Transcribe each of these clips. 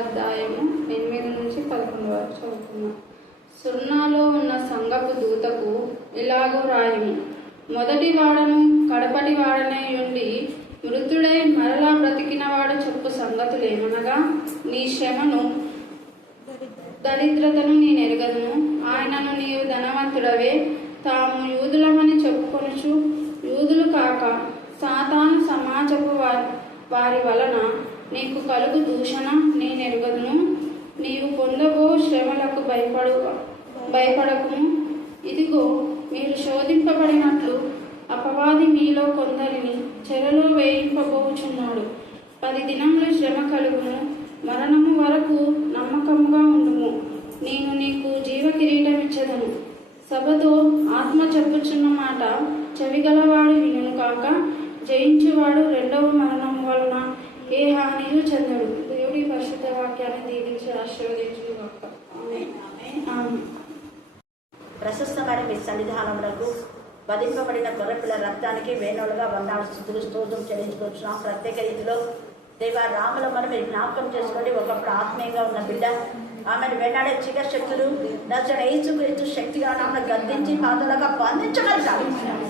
అధ్యాయము 8 నుంచి 11 వరకు చదువుకున్నాం. సున్నాలో ఉన్న సంగపు దూతకు ఇలాగూ రాయము: మొదటి వాడను కడపటి వాడనై ఉండి మృతుడై మరలా బ్రతికిన వాడు చెప్పు సంగతులేమనగా, నీ శ్రమను దరిద్రతను నేను ఎరగదును. ఆయనను నీవు ధనవంతుడవే, తాము యూదులమని చెప్పుకొనుచు యూదులు కాక సాతాను సమాజపు వారి వలన నీకు కలుగు దూషణ నేనెరుగదును. నీవు పొందబో శ్రమలకు భయపడకుము. ఇదిగో, మీరు శోధింపబడినట్లు అపవాది మీలో కొందరిని చెరలో వేయింపబోచున్నాడు. 10 దినములు శ్రమ కలుగును. మరణము వరకు నమ్మకముగా ఉండుము. నేను నీకు జీవ కిరీటం ఇచ్చెదను. సభతో ఆత్మ చెప్పుచున్న మాట చెవిగలవాడు వినును కాక, జయించువాడు రెండవ మరణం వలన ఏ హానియు చెందడు. దేవుడి పరిశుద్ధ వాక్యాన్ని దీవించి ఆశీర్వదించు. ప్రశస్తమైన మీ సన్నిధానములకు వధింపబడిన గొర్రెపిల్ల రక్తానికి వేణులుగా వందనాలు స్తుతులు స్తోత్రం చెల్లించుకొచ్చున్నాం. ప్రత్యేక రీతిలో దేవా రాములమ్మను మీరు జ్ఞాపకం చేసుకోండి. ఒకప్పుడు ఆత్మీయంగా ఉన్న బిడ్డ, ఆమెను వెంటాడే చీకటి శక్తులు నచ్చని యేసుక్రీస్తు శక్తిగా నామను గద్దించి పాతలుగా బంధించమని ప్రార్థిస్తున్నాం.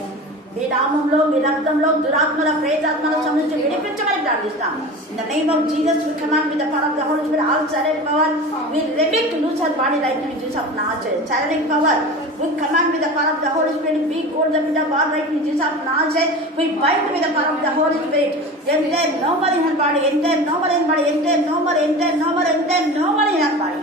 మీ నామంలో మీ రక్తంలో దురాత్మల ప్రేతాత్మల సంబంధించి విడిపించమని ప్రార్థిస్తాం. In the name of Jesus we command with the power of the Holy Spirit all silent power we rebuke loose her body right in Jesus of Nazareth. Silent power we command with the power of the Holy Spirit be cold the bid bar right in Jesus of Nazareth. We bind with the power of the Holy Spirit. Enter no more in her body, enter no more in body, enter no more, enter no more, enter no more in her body.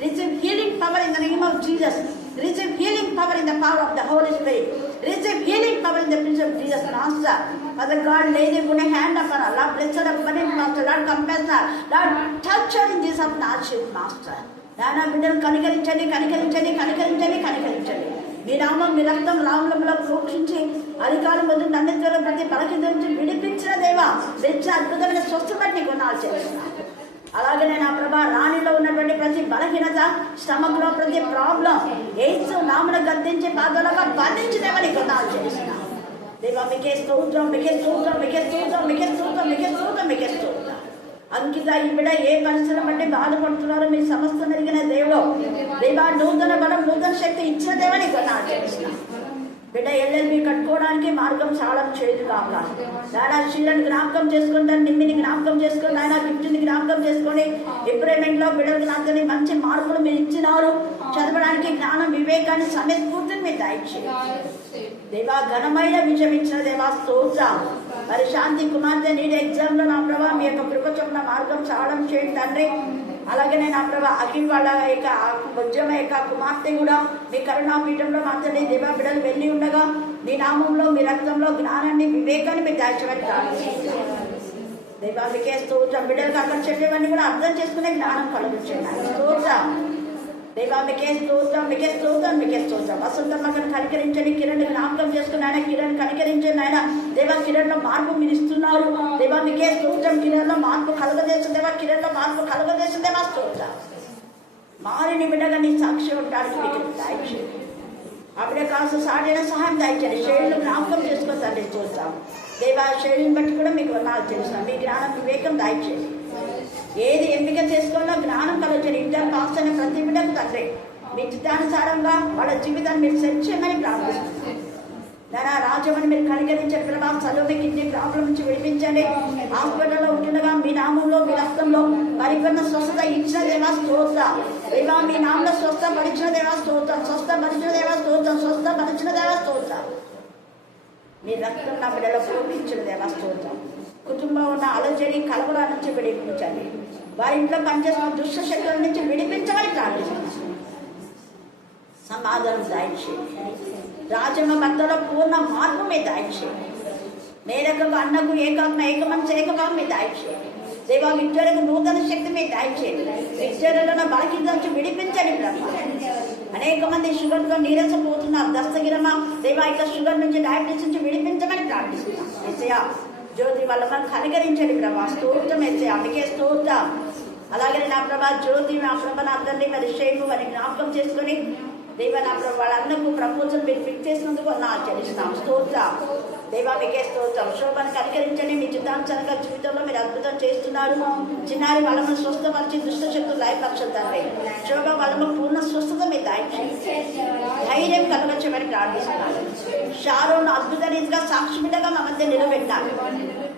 Receive healing power in the name of Jesus. Receive healing power in the power of the Holy Spirit. Receive healing power in the presence of Jesus Master. Father God, lay your hand upon her. Lord, bless her upon him, Master. Lord, compassion her. Lord, touch her in Jesus of Nazareth, Master. నానా బిడ్డలు కనికరించండి, కనికరించండి, కనికరించండి, కనికరించండి. మీ నామం మీ రక్తం రాములంలో ప్రోక్షించి అధికారం వద్దు నన్ను ప్రతి బలకి నుంచి విడిపించిన దేవా, తెచ్చే అద్భుతమైన స్వస్థతని నీకు వందనాలు చేస్తున్నాను. అలాగే నా ప్రభా, రాణిలో ఉన్నటువంటి ప్రతి బలహీనత, స్టమక్ లో ప్రతి ప్రాబ్లం యేసు నామమున గద్దించి పాదాలుగా బంధించినవని వందనాలు చేస్తున్నాను. దేవా, మీకే స్తోత్రం, మీకే స్తోత్రం, మీకే స్తోత్రం, మీకే స్తోత్రం, మీకే స్తోత్రం, మీకే స్తోత్రం. అంకిత ఈ బిడ్డ ఏ పరిస్థితులను బట్టి బాధపడుతున్నారో మీ సమస్త మెరిగిన దేవుడు దేవా, నూతన బలం నూతన శక్తి ఇచ్చిన దేవని వందనాలు చేస్తున్నాను. బిడ్డ ఎల్ఎల్బి కట్టుకోవడానికి మార్గం సాడం చేయదు కాక నానా శీలను జ్ఞాపకం చేసుకుంటాను, నిమ్మిని జ్ఞాపకం చేసుకుని ఆయన గిఫ్ట్ని జ్ఞాపకం చేసుకొని ఇంప్రూవ్మెంట్ లో బిడ్డలకు నాతోని మంచి మార్కులు మీరు ఇచ్చినారు. చదవడానికి జ్ఞానం వివేకాన్ని సమయస్ఫూర్తిని మీరు దయచేయండి దేవా. ఘనమైన విజయం ఇచ్చిన దేవా స్తోత్రం. మరి శాంతి కుమార్తె నీటి ఎగ్జామ్ లో నా ప్రభా మీ యొక్క కృప చొప్పున మార్గం సాడం చేయండి తండ్రి. అలాగే నా ప్రభా అఖిల్ వాళ్ళ యొక్క ఉద్యమ యొక్క కుమార్తె కూడా మీ కరుణాపీఠంలో మాత్రమే దేవా బిడ్డలు వెళ్ళి ఉండగా మీ నామంలో మీ రక్తంలో జ్ఞానాన్ని వివేకాన్ని మీరు దాచిపెట్టాలి దేవా. మీకే స్తోత్రం. బిడ్డలకు అక్కడ చెప్పేవన్నీ కూడా అర్థం చేసుకునే జ్ఞానం కలుగుతున్నాయి స్తోత్రం దేవా. మీకే స్తోత్రం, మీకే స్తోత్రం, మీకే స్తోత్రం. వసంతమ్మను కనికరించండి, కిరణ్ జ్ఞాపకం చేసుకుని ఆయన కిరణ్ కనికరించండి ఆయన దేవా. కిరణ్ లో మార్పు మీరు ఇస్తున్నారు దేవా, మీకే స్తోత్రం. కిరణ్ లో మార్పు కలగదేశం దేవా, కిరణ్ లో మార్పు కలగదేశం దేవా స్తోత్రం. మారిని బిడ్డగా నీ సాక్షి ఉండడానికి మీకు దయచేయండి. అప్పుడే కాస్త సాటైన సహాయం దయచేయండి. శైలిని జ్ఞాపకం చేసుకొని తండ్రి స్తోత్రం దేవా. శైలిని బట్టి కూడా మీకు వందనాలు చేస్తాం. మీ జ్ఞానం వివేకం దయచేయండి. ఏది ఎంపిక చేసుకోవాలో జ్ఞానం కలగండి. ఇంటర్ పాస్ అయిన ప్రతి బిడ్డకు తండ్రి మీ చిత్తానుసారంగా వాళ్ళ జీవితాన్ని మీరు సెట్ చేయమని ప్రార్థిస్తున్నాం. నానా రాజ్యమని మీరు కనికరించే పిల్లగా చదువు కిడ్నీ ప్రాబ్లం నుంచి విడిపించండి. హాస్పిటల్లో ఉంటుండగా మీ నామంలో మీ రక్తంలో పరిపూర్ణ స్వస్థత ఇచ్చిన దేవా స్తోత్రం దేవా. మీ నామంలో స్వస్థ పరిచిన దేవా స్తోత్రం, స్వస్థ పరిచిన దేవా స్తోత్రం, స్వస్థ పరిచిన దేవా స్తోత్రం. మీ రక్తం నా బిడ్డలో ప్రోక్షించిన దేవా స్తోత్రం. కుటుంబంలో ఉన్న అలజడి కలవల నుంచి విడిపించండి. వారి ఇంట్లో పనిచేస్తున్న దుష్ట శక్తుల నుంచి విడిపించమని ప్రార్థిస్తున్నాను. సమాధానం దయచేయండి. రాజమ్మ భర్తలో పూర్ణ మార్పు మీ దయచేయండి. మేరకకు అన్నకు ఏకాత్మ ఏకమంచ ఏకభావం మీ దయచేయండి దేవా. విక్టోరియకు నూతన శక్తి మీ దయచేయండి. విక్టోరియలో బలహీనత నుంచి విడిపించండి బ్రహ్మ. అనేక మంది షుగర్తో నీరసపోతున్నారు. దస్తగిరమ దేవా, ఇక షుగర్ నుంచి డయాబెటీస్ నుంచి విడిపించమని ప్రార్థిస్తున్నాం. ఏసయ్యా, జ్యోతి వాళ్ళ కనికరించండి ప్రభా స్తోత్రం. వేసే అందుకే స్తోత్రం. అలాగే నా ప్రభా జ్యోతి నా ప్రభ నా అందరినీ మరి షేపు అని జ్ఞాపకం చేసుకొని దేవ నా ప్రభా వాళ్ళందరికీ ప్రపోజల్ మీరు ఫిక్స్ చేసినందుకు నా ఆచరిస్తున్నాం స్తోత్రం. దేవా మీకే స్తోత్రం. శోభను కనికరించండి. మీ చిత్తానుసారంగా జీవితంలో మీరు అద్భుతం చేస్తున్నారు. చిన్నారి వాళ్ళను స్వస్థపరిచి దుష్ట శక్తులు లయపరచు తండ్రి. శోభ వాళ్ళకు పూర్ణ స్వస్థత మీరు ధైర్యం కలగచ్చమని ప్రార్థిస్తున్నారు. షారోను అద్భుత రీతిగా సాక్షిగా మా మధ్య నిలబెట్టారు.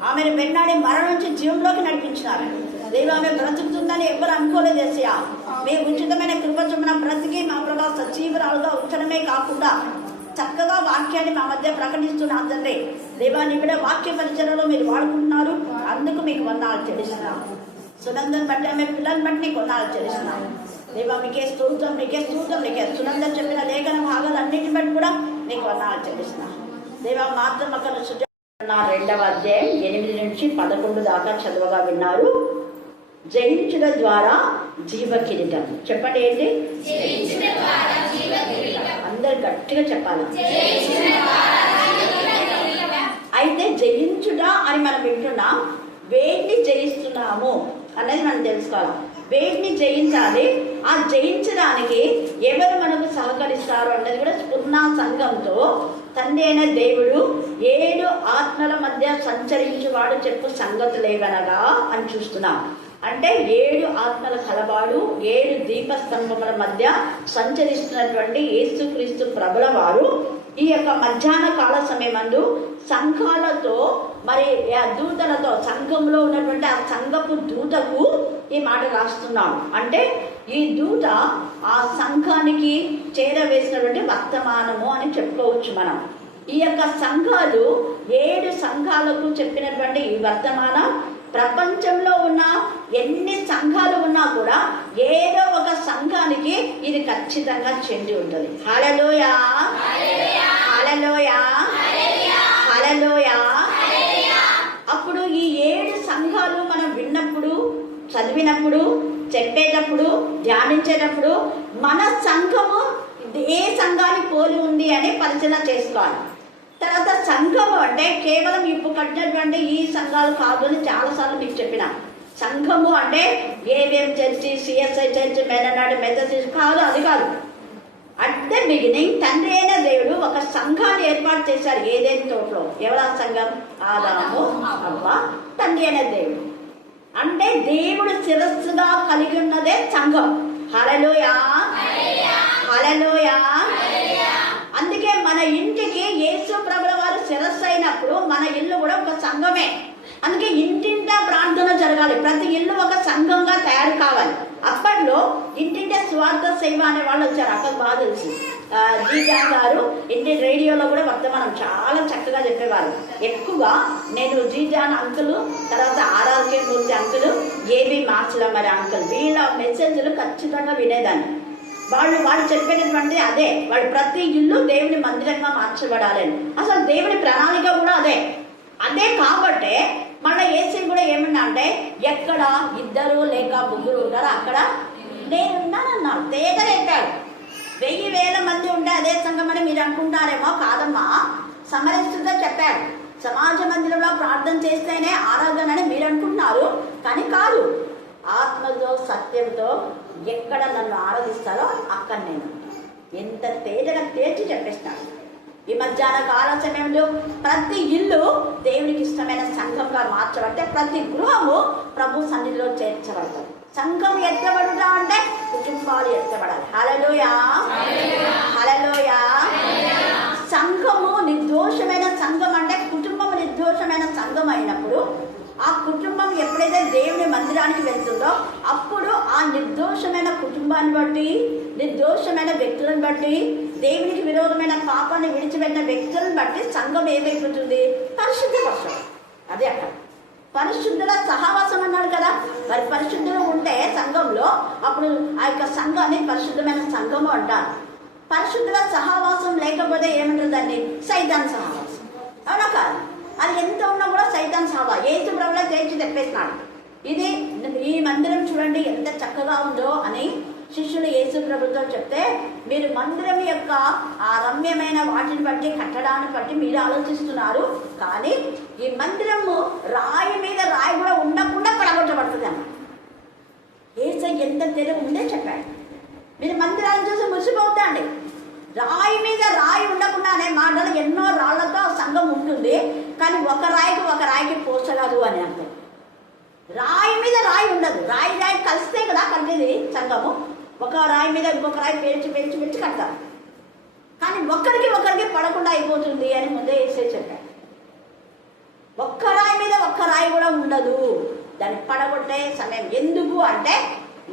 ఆమెను వెన్నాడి మరణం నుంచి జీవంలోకి నడిపించినారు. దేవ ఆమె బ్రతుకుతుందని ఎవరు అనుకోలేదు ఏసయ్యా. మీ ఉచితమైన కృప చొప్పున బ్రతికి మా ప్రభా సజీవురాలుగా ఉంచడమే కాకుండా చక్కగా వాక్యాన్ని మా మధ్య ప్రకటిస్తున్నారు తండ్రి. దేవా నిబిడ వాక్య పరిచయలో మీరు వాడుకుంటున్నారు. అందుకు మీకు వందనాలు చెల్లిస్తున్నాం. సునందన్ బట్టి ఆమె పిల్లల్ని బట్టి నీకు వందనాలు చెల్లిస్తున్నాం. దేవా మీకే స్తోత్రం, నీకే స్తోత్రం, నీకే సునందన్ చెప్పిన లేఖన భాగాలన్నింటిని బట్టి కూడా నీకు వందనాలు చెల్లిస్తున్నాం. దేవా మాత్రం అక్కడ 2వ అధ్యాయం 8 నుంచి 11 దాకా చదవగా విన్నారు. జయించుట ద్వారా జీవ కిరీటం. చెప్పండి ఏంటి? అందరు గట్టిగా చెప్పాలి. అయితే జయించుట అని మనం వింటున్నాం. వేటిని జయిస్తున్నాము అనేది మనం తెలుసుకోవాలి. వేటిని జయించాలి, ఆ జయించడానికి ఎవరు మనకు సహకరిస్తారు అన్నది కూడా స్ఫురణ సంఘంతో తండ్రి అయిన దేవుడు 7 ఆత్మల మధ్య సంచరించువాడు చెప్పు సంగతులేవనగా అని చూస్తున్నాం. అంటే 7 ఆత్మల కలవాడు 7 దీపస్తంభముల మధ్య సంచరిస్తున్నటువంటి యేసుక్రీస్తు ప్రభుల వారు ఈ యొక్క మధ్యాహ్న కాల సమయమందు సంఘాలతో మరి దూతలతో సంఘంలో ఉన్నటువంటి ఆ సంఘపు దూతకు ఈ మాట రాస్తున్నాం. అంటే ఈ దూత ఆ సంఘానికి చేరవేసినటువంటి వర్తమానము అని చెప్పుకోవచ్చు మనం. ఈ యొక్క సంఘాలు 7 సంఘాలకు చెప్పినటువంటి ఈ వర్తమానం ప్రపంచంలో ఉన్న ఎన్ని సంఘాలు ఉన్నా కూడా ఏదో ఒక సంఘానికి ఇది ఖచ్చితంగా చెంది ఉంటుంది. హల్లెలూయా, హల్లెలూయా, హల్లెలూయా. అప్పుడు ఈ 7 సంఘాలు మనం విన్నప్పుడు, చదివినప్పుడు, చెప్పేటప్పుడు, ధ్యానించేటప్పుడు మన సంఘము ఏ సంఘాన్ని పోలి ఉంది అని పరిశీలన చేసుకోవాలి. తర్వాత సంఘము అంటే కేవలం ఇప్పుడు కట్టినటువంటి ఈ సంఘాలు కాదు అని చాలాసార్లు మీకు చెప్పిన. సంఘము అంటే ఏవిఎం చర్చి, సిఎస్ఐ చర్చి, మెననాడు మెథడిస్ట్ కాదు, అది కాదు. అట్ ద బిగినింగ్ తండ్రి అయిన దేవుడు ఒక సంఘాన్ని ఏర్పాటు చేశారు ఏదైనా తోటలో. ఎవరా సంఘం? ఆదాము, అవ్వ, తండ్రి అయిన దేవుడు. అంటే దేవుడు శిరస్సుగా కలిగి ఉన్నదే సంఘం. హల్లెలూయా, హల్లెలూయా. అందుకే మన ఇంటికి యేసు ప్రభుల వారు శిరస్సు అయినప్పుడు మన ఇల్లు కూడా ఒక సంఘమే. అందుకే ఇంటింటా ప్రార్థన జరగాలి. ప్రతి ఇల్లు ఒక సంఘంగా తయారు కావాలి. అప్పట్లో ఇంటింటే స్వార్థ సేవ అనే వాళ్ళు వచ్చారు. అక్కడ బాగా తెలుసు. జీజాన్ గారు ఇంటి రేడియోలో కూడా వర్తమానం చాలా చక్కగా చెప్పేవారు. ఎక్కువగా నేను జీజాన్ అంకులు, తర్వాత ఆర్ఆర్కే మూర్తి అంకులు, ఏబి మార్చల మరి అంకుల్, వీళ్ళ మెసేజ్లు ఖచ్చితంగా వినేదాన్ని. వాళ్ళు చెప్పేటటువంటి అదే, వాళ్ళు ప్రతి ఇల్లు దేవుని మందిరంగా మార్చబడాలని. అసలు దేవుని ప్రణాళిక కూడా అదే కాబట్టి మళ్ళీ ఏసీ కూడా ఏమన్నా అంటే ఎక్కడ 2 లేక 3 ఉంటారో అక్కడ నేనున్నానన్నాడు. తేగ చెప్పాడు. 1000 మంది ఉంటే అదే సంఘం అని మీరు అనుకుంటారేమో. కాదమ్మా, సమరస్తుతో చెప్పాడు. సమాజ మందిరంలో ప్రార్థన చేస్తేనే ఆరాధన అని మీరు అనుకుంటున్నారు, కానీ కాదు. ఆత్మతో సత్యంతో ఎక్కడ నన్ను ఆరాధిస్తారో అక్కడ నేను ఎంత తేజగా తేల్చి చెప్పేస్తాను. ఈ మధ్యాహ్న కాల సమయంలో ప్రతి ఇల్లు దేవునికి ఇష్టమైన సంఘంగా మార్చబడితే ప్రతి గృహము ప్రభు సన్నిధిలో చేర్చబడతారు. సంఘం ఎత్తబడుట అంటే కుటుంబాలు ఎత్తబడాలి. హల్లెలూయా, హల్లెలూయా. సంఘము నిర్దోషమైన సంఘం అంటే కుటుంబం నిర్దోషమైన సంఘం అయినప్పుడు ఆ కుటుంబం ఎప్పుడైతే దేవుని మందిరానికి వెళ్తుందో అప్పుడు ఆ నిర్దోషమైన కుటుంబాన్ని బట్టి, నిర్దోషమైన వ్యక్తులను బట్టి, దేవునికి విరోధమైన పాపాన్ని విడిచిపెట్టిన వ్యక్తులను బట్టి సంఘం ఏమైపోతుంది? పరిశుద్ధపరచడం. అదే అక్కడ పరిశుద్ధుల సహవాసం అన్నాడు కదా. మరి పరిశుద్ధులు ఉంటే సంఘంలో అప్పుడు ఆ యొక్క సంఘాన్ని పరిశుద్ధమైన సంఘము అంటారు. పరిశుద్ధుల సహవాసం లేకపోతే ఏమంటుందండి? సైతాన్ సహవాసం. అవునా కాదు? అది ఎంత ఉన్నా కూడా సైతాన్ సహవా. యేసు ప్రభువులో తేల్చి తెప్పేస్తున్నాడు. ఇది ఈ మందిరం చూడండి ఎంత చక్కగా ఉందో అని శిష్యులు యేసు ప్రభుతో చెప్తే, మీరు మందిరం యొక్క ఆ రమ్యమైన వాటిని బట్టి, కట్టడాన్ని బట్టి మీరు ఆలోచిస్తున్నారు, కానీ ఈ మందిరము రాయి మీద రాయి కూడా ఉండకుండా పడగొట్టబడుతుంది అన్న. యేసు ఎంత తెలివి ఉందే చెప్పాడు. మీరు మందిరాన్ని చూసి మురిసిపోతాండి. రాయి మీద రాయి ఉండకుండా అనే మాటలు ఎన్నో రాళ్లతో సంఘం ఉంటుంది, కానీ ఒక రాయికి పోసగదు అని అర్థం. రాయి మీద రాయి ఉండదు, రాయి కలిస్తే కదా కలిగేది సంఘము. ఒక రాయి మీద ఇంకొక రాయి పేర్చి కడతారు, కానీ ఒకరికి పడకుండా అయిపోతుంది అని ముందే వేసే చెప్పారు. ఒక్క రాయి మీద ఒక్క రాయి కూడా ఉండదు, దాన్ని పడగొట్టే సమయం. ఎందుకు అంటే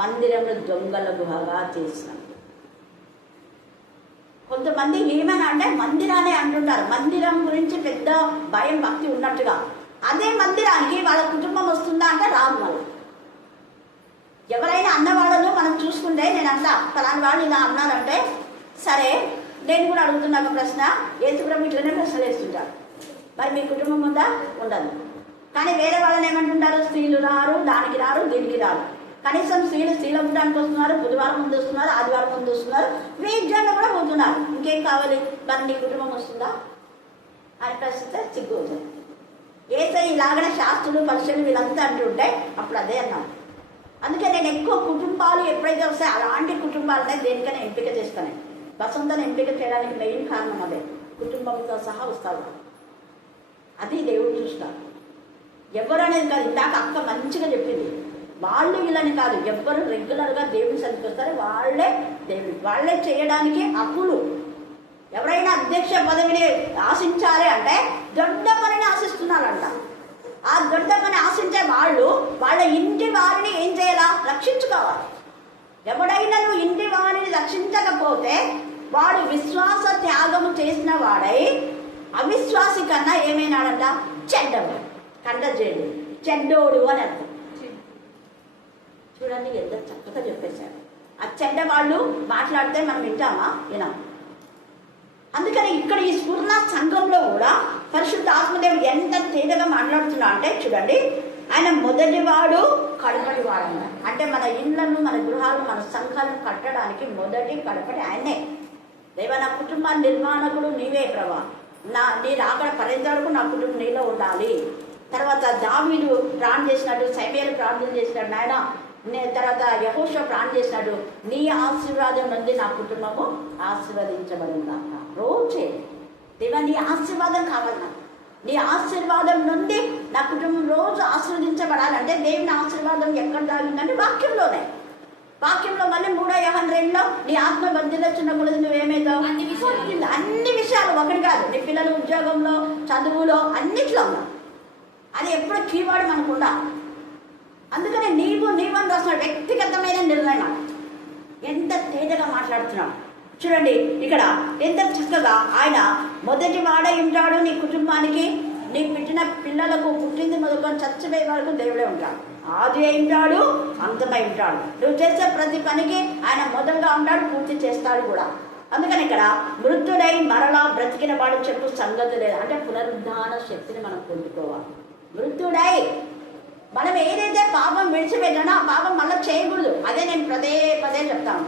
మందిరంలో దొంగల గుహగా చేసినాం. కొంతమంది ఏమైనా అంటే మందిరాన్ని అంటుంటారు, మందిరం గురించి పెద్ద భయం భక్తి ఉన్నట్టుగా. అదే మందిరానికి వాళ్ళ కుటుంబం వస్తుందా అంటే రాదు. వాళ్ళు ఎవరైనా అన్నవాళ్ళను మనం చూసుకుంటే, నేను అంటా ఫలాని వాళ్ళు ఇలా అన్నారంటే, సరే నేను కూడా అడుగుతున్నా ఒక ప్రశ్న, యేసుప్రభు ఇట్లనే ప్రశ్నలు వేస్తుంటారు, మరి మీ కుటుంబం ఉందా? ఉండదు. కానీ వేరే వాళ్ళని ఏమంటుంటారు, స్త్రీలు రారు, దానికి రారు, దీనికి రారు. కనీసం స్త్రీలు ఉండడానికి వస్తున్నారు, బుధవారం ముందు వస్తున్నారు, ఆదివారం ముందు వస్తున్నారు, వీజ్జాన్ని కూడా పోతున్నారు. ఇంకేం కావాలి? మరి నీ కుటుంబం వస్తుందా అని ప్రశ్నిస్తే సిగ్గు అవుతుంది. ఏసై ఇలాగనే శాస్త్రులు పరీక్షలు వీళ్ళంతా అంటుంటే అప్పుడు అదే అన్నాను. అందుకే నేను ఎక్కువ కుటుంబాలు ఎప్పుడైతే వస్తాయి అలాంటి కుటుంబాలనే దేనికైనా ఎంపిక చేస్తాను. వసంతను ఎంపిక చేయడానికి మెయిన్ కారణం అదే, కుటుంబంతో సహా వస్తారు. అది దేవుడు చూస్తారు. ఎవరు అనేది కాదు, ఇందాక అక్క మంచిగా చెప్పింది, వాళ్ళు వీళ్ళని కాదు, ఎవ్వరు రెగ్యులర్గా దేవుని సన్నిధికి వస్తారు వాళ్ళే చేయడానికి అప్పులు. ఎవరైనా అధ్యక్ష పదవిని ఆశించాలి అంటే దొడ్డ పనిని ఆశిస్తున్నారంట. ఆ దొడ్డ పని ఆశించే వాళ్ళు వాళ్ళ ఇంటి వారిని ఏం చేయాలా? రక్షించుకోవాలి. ఎవడైనా నువ్వు ఇంటి వారిని రక్షించకపోతే వాడు విశ్వాస త్యాగము చేసిన వాడై అవిశ్వాసి కన్నా ఏమైనాడంట? చెడ్డవాడు, కండజేడు, చెడ్డోడు అని అర్థం. చూడండి ఎంత చక్కగా చెప్పేశారు. ఆ చెడ్డవాళ్ళు మాట్లాడితే మనం వింటామా? వినాం. అందుకని ఇక్కడ ఈ స్ఫూర్ణ సంఘంలో కూడా పరిశుద్ధ ఆత్మదేవుడు ఎంత తేదగా మాట్లాడుతున్నా అంటే చూడండి, ఆయన మొదటివాడు కడపటి వాడు అన్నారు. అంటే మన ఇళ్లను, మన గృహాలను, మన సంఘాలను కట్టడానికి మొదటి కడపటి ఆయనే. దేవా, నా కుటుంబాన్ని నిర్మాణకుడు నీవే ప్రభా, నీ రాకడ పర్యంత వరకు నా కుటుంబం నీలో ఉండాలి. తర్వాత దావీదు ప్రార్థన చేసినట్టు, సమూయేలు ప్రార్థన చేసినట్టు, నాయన తర్వాత యెహోషువ ప్రార్థన చేసినట్టు నీ ఆశీర్వాదం నుండి నా కుటుంబము ఆశీర్వదించబడిందా. రోజే దేవా నీ ఆశీర్వాదం కావాలి నాకు, నీ ఆశీర్వాదం నుండి నా కుటుంబం రోజు ఆశీర్వదించబడాలంటే దేవుని ఆశీర్వాదం ఎక్కడ దాగిందంటే వాక్యంలోనే. వాక్యంలో మళ్ళీ 3 యోహాను నీ ఆత్మ బంధించిన కొలది నువ్వేమైతావు? అన్ని విషయాలు ఒకటి కాదు, నీ పిల్లల ఉద్యోగంలో, చదువులో, అన్నిట్లో ఉన్నావు. అది ఎప్పుడు కీవర్డ్ మనకుండా. అందుకనే నీవు అని రాస్తున్నాడు, వ్యక్తిగతమైన నిర్ణయం. ఎంత తేజగా మాట్లాడుతున్నాడు చూడండి. ఇక్కడ ఎంత చక్కగా ఆయన మొదటి వాడై ఉంటాడు నీ కుటుంబానికి, నీ పుట్టిన పిల్లలకు, పుట్టింది మొదలుకొని చచ్చిపోయే వరకు దేవుడే ఉంటాడు. ఆది అయి ఉంటాడు, అంతమై ఉంటాడు. నువ్వు చేసే ప్రతి పనికి ఆయన మొదలుగా ఉంటాడు, పూర్తి చేస్తాడు కూడా. అందుకని ఇక్కడ మృతుడై మరలా బ్రతికిన వాడు చెప్పు సంగతి లేదు. అంటే పునరుద్ధాన శక్తిని మనం పొందుకోవాలి. మృతుడై మనం ఏదైతే పాపం విడిచిపెట్టానో ఆ పాపం మళ్ళీ చేయకూడదు. అదే నేను పదే చెప్తాను.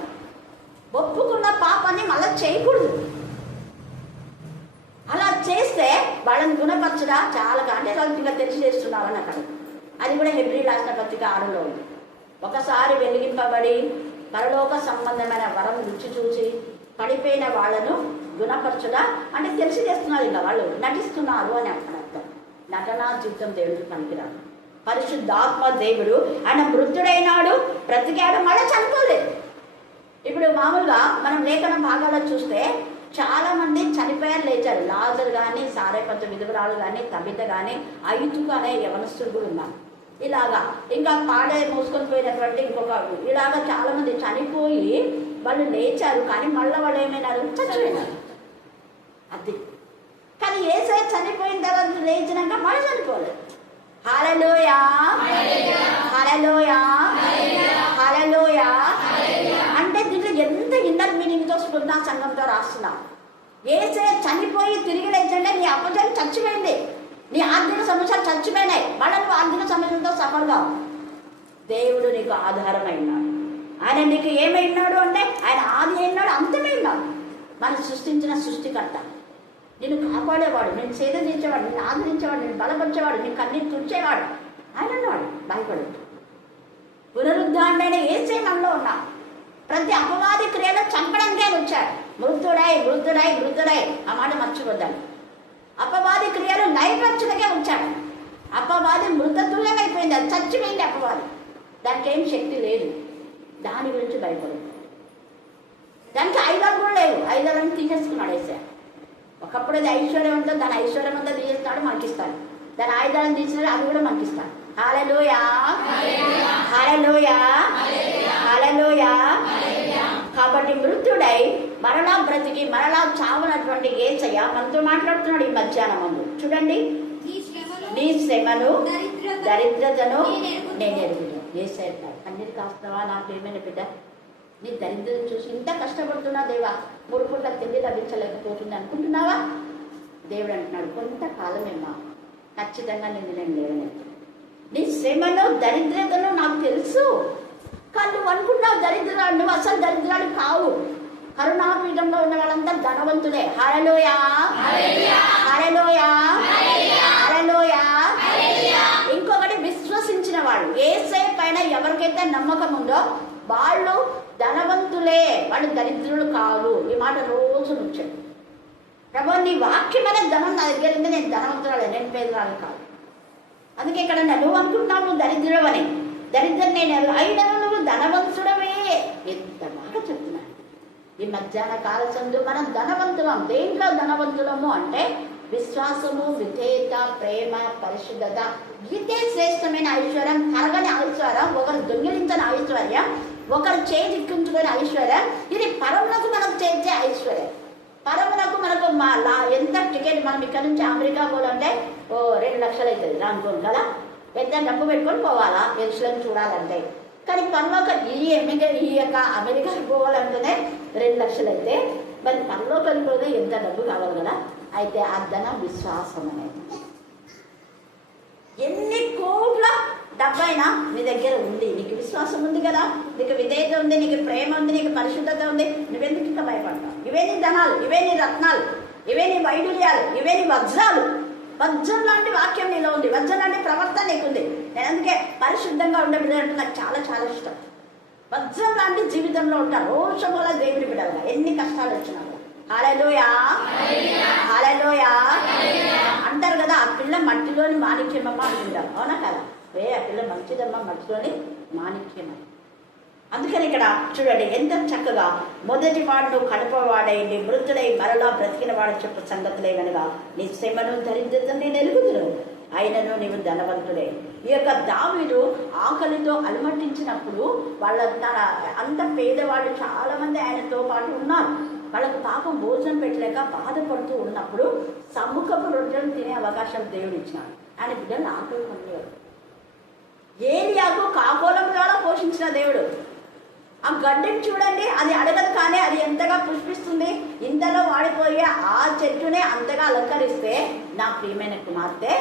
ఒప్పుకున్న పాపాన్ని మళ్ళీ చేయకూడదు. అలా చేస్తే వాళ్ళని గుణపరచడా చాలా, అంటే వాళ్ళకి ఇంకా తెలిసి చేస్తున్నారని అక్కడ. అది కూడా హెబ్రీ రాసిన పత్రిక 6లో ఉంది. ఒకసారి వెలిగింపబడి పరలోక సంబంధమైన వరం రుచి చూసి పడిపోయిన వాళ్ళను గుణపరచడా అంటే తెలిసి చేస్తున్నారు, ఇంకా వాళ్ళు నటిస్తున్నారు అని అర్థం. నటనా జీవితం దేవుడికి పనికిరాదు. పరిశుద్ధాత్మ దేవుడు ఆయన మృతుడైనాడు, బ్రతికాడు, మళ్ళీ చనిపోలేదు. ఇప్పుడు మామూలుగా మనం లేఖన భాగాల్లో చూస్తే చాలా మంది చనిపోయారు, లేచారు. లాజరు కానీ, సారేపంత విధురాలు కానీ, తబిత కానీ, ఐతుకు అనే యవనస్తుడు కూడా ఉన్నారు. ఇలాగా ఇంకా పాడే మోసుకొని పోయినటువంటి ఇంకొక ఇలాగా చాలా మంది చనిపోయి వాళ్ళు లేచారు, కానీ మళ్ళీ వాళ్ళు ఏమైనారు? చచ్చిపోయినారు. అది కానీ యేసయ్య చనిపోయిన తర్వాత లేచినాక మళ్ళీ చనిపోలేదు. హల్లెలూయా, హల్లెలూయా, హల్లెలూయా. అంటే దీంట్లో ఎంత ఇన్నర్ మీనింగ్తో స్ఫూర్ణ సంఘంతో రాస్తున్నాం. యేసయ్య చనిపోయి తిరిగి లేచంటే నీ అపజయం చచ్చిపోయింది, నీ ఆర్థిక సమస్యలు చచ్చిపోయినాయి, మళ్ళీ నువ్వు ఆర్థిక సమస్యలతో సఫర్గా. దేవుడు నీకు ఆధారమైనాడు. ఆయన నీకు ఏమైనాడు అంటే ఆయన ఆది అయినాడు, అంతమైనాడు. మనం సృష్టించిన సృష్టికర్త, నిన్ను కాపాడేవాడు, నేను సేద తీర్చేవాడు, నిన్ను ఆదరించేవాడు, నిన్ను బలపరిచేవాడు, నీ కన్నీరు తుడిచేవాడు ఆయన అన్నాడు. భయపడు. పునరుద్ధారణైన యేసే మనలో ఉన్నాడు. ప్రతి అపవాది క్రియను చంపడానికే వచ్చాడు. మృతుడై మృతుడై మృతుడై ఆ మాట మర్చిపోద్దాను. అపవాది క్రియలు నైపక్షులకే వచ్చాడు. అపవాది మృతతుల్యమైపోయింది, అది చచ్చిపోయింది అపవాది. దానికి ఏం శక్తి లేదు. దాని గురించి భయపడు. దానికి ఐదాలు కూడా లేవు. ఐదాలను తీసేసుకున్నాడు వేసా. ఒకప్పుడు అది ఐశ్వర్యం ఉందో దాని ఐశ్వర్యం అంతా తీసేస్తాడు, మనకిస్తాడు. దాని ఆయుధాలను తీసినాడు, అది కూడా మనకిస్తాడు. హల్లెలూయా హల్లెలూయా హల్లెలూయా. కాబట్టి మృత్యుడై మరలా బ్రతికి మరలా చావనటువంటి యేసయ్య మనతో మాట్లాడుతున్నాడు ఈ మధ్యాహ్నం ముందు. చూడండి, నీ శ్రమను దరిద్రతను నేను ఎరుగుతాను. యేసయ్య అన్నిటి కాస్తావా నా ప్రియమైన బిడ్డ? నీ దరిద్రత చూసి ఇంత కష్టపడుతున్నా దేవా, 3 పూట్ల తిండి లభించలేకపోతుంది అనుకుంటున్నావా? దేవుడు అంటున్నాడు, కొంతకాలమేమా ఖచ్చితంగా నేను లేవని. నీ శ్రమను దరిద్రతను నాకు తెలుసు. కానీ నువ్వు అనుకున్నావు దరిద్రాలు, నువ్వు అసలు దరిద్రాలు కావు. కరుణాపీఠంలో ఉన్న వాళ్ళంతా ధనవంతులే. హల్లెలూయా హల్లెలూయా హల్లెలూయా. ఇంకొకటి, విశ్వసించిన వాళ్ళు, యేసయ్య పైన ఎవరికైతే నమ్మకం ఉందో వాళ్ళు ధనవంతులే, వాళ్ళు దరిద్రులు కావు. ఈ మాట రోజు నువ్వు చెప్పు. ప్రభు, నీ వాక్యమైన ధనం నా దగ్గర ఉంది, నేను ధనవంతురాలే, నేను పేదరాలు కాదు. అందుకే ఇక్కడ నువ్వు అనుకుంటున్నావు నువ్వు దరిద్రుడు అని. దరిద్రం నేను అయినా నువ్వు ధనవంతుడవే. ఎంత బాగా చెప్తున్నాను. ఈ మధ్యాహ్న కాల సందు మనం ధనవంతులం. దేంట్లో ధనవంతులము అంటే విశ్వాసము, విధేయత, ప్రేమ, పరిశుద్ధత. ఇదే శ్రేష్టమైన ఐశ్వర్యం. తరగని ఐశ్వర్యం, ఒకరు దొంగిలించని ఐశ్వర్యం, ఒకరు చేజిక్కించుకునే ఐశ్వర్యం. ఇది పరమునకు మనం చేసే ఐశ్వర్యం. పరమునకు మనకు ఎంత టికెట్, మనం ఇక్కడ నుంచి అమెరికా పోవాలంటే 2 లక్షలు అవుతుంది రానుకోండి కదా. పెద్ద డబ్బు పెట్టుకొని పోవాలా ఎరుసలేం చూడాలంటే. కానీ పరలోక ఈ అమెరికాకి పోవాలంటేనే 2 లక్షలు అయితే మరి పరలోకానికి పోతే ఎంత డబ్బు కావాలి కదా. అయితే ఆ ధనం విశ్వాసం అనేది. ఎన్ని కోట్ల డబ్బైనా నీ దగ్గర ఉంది, నీకు విశ్వాసం ఉంది కదా, నీకు విధేయత ఉంది, నీకు ప్రేమ ఉంది, నీకు పరిశుద్ధత ఉంది, నువ్వెందుకు ఇంకా భయపడతావు? ఇవే నీ ధనాలు, ఇవే నీ రత్నాలు, ఇవే నీ వైడూర్యాలు, ఇవే నీ వజ్రాలు. వజ్రం లాంటి వాక్యం నీలో ఉంది, వజ్రం లాంటి ప్రవర్తన నీకుంది. నేను అందుకే పరిశుద్ధంగా ఉండే బిడ్డ అంటే నాకు చాలా చాలా ఇష్టం. వజ్రం లాంటి జీవితంలో ఉంటాను. రోజు వల్ల దేవుడి బిడ్డలుగా ఎన్ని కష్టాలు వచ్చినా. హల్లెలూయా హల్లెలూయా అంటారు కదా, ఆ పిల్ల మట్టిలోని మాణిక్యమమ్మ అంటుంటారు. అవునా కదా? ఆ పిల్ల మంచిదమ్మా, మట్టిలోని మాణిక్యమ్మ. అందుకని ఇక్కడ చూడండి ఎంత చక్కగా, మొదటి వాడు కడపవాడైంది, మృతుడై మరలా బ్రతికిన వాడు చెప్పు సంగతులే కనుక నీ శ్రమను దరిద్రతను నేను ఎరుగుదును, అయినను నీవు ధనవంతుడే. ఈ యొక్క దావీదు ఆకలితో అలమటించినప్పుడు వాళ్ళ అంత పేదవాళ్ళు చాలా మంది ఆయనతో పాటు ఉన్నారు. వాళ్ళకు పాపం భోజనం పెట్టలేక బాధపడుతూ ఉన్నప్పుడు సముఖపు రొట్టెలు తినే అవకాశం దేవుడు ఇచ్చినాడు. ఆయన బిడ్డలు ఆకలి పొందేవాడు. ఏలియాకు కాకోలం ద్వారా పోషించిన దేవుడు. ఆ గడ్డిని చూడండి, అది అడగదు కానీ అది ఎంతగా పుష్పిస్తుంది. ఇంతలో వాడిపోయే ఆ చెట్టునే అంతగా అలంకరిస్తే, నా ప్రియమైన కుమార్తె,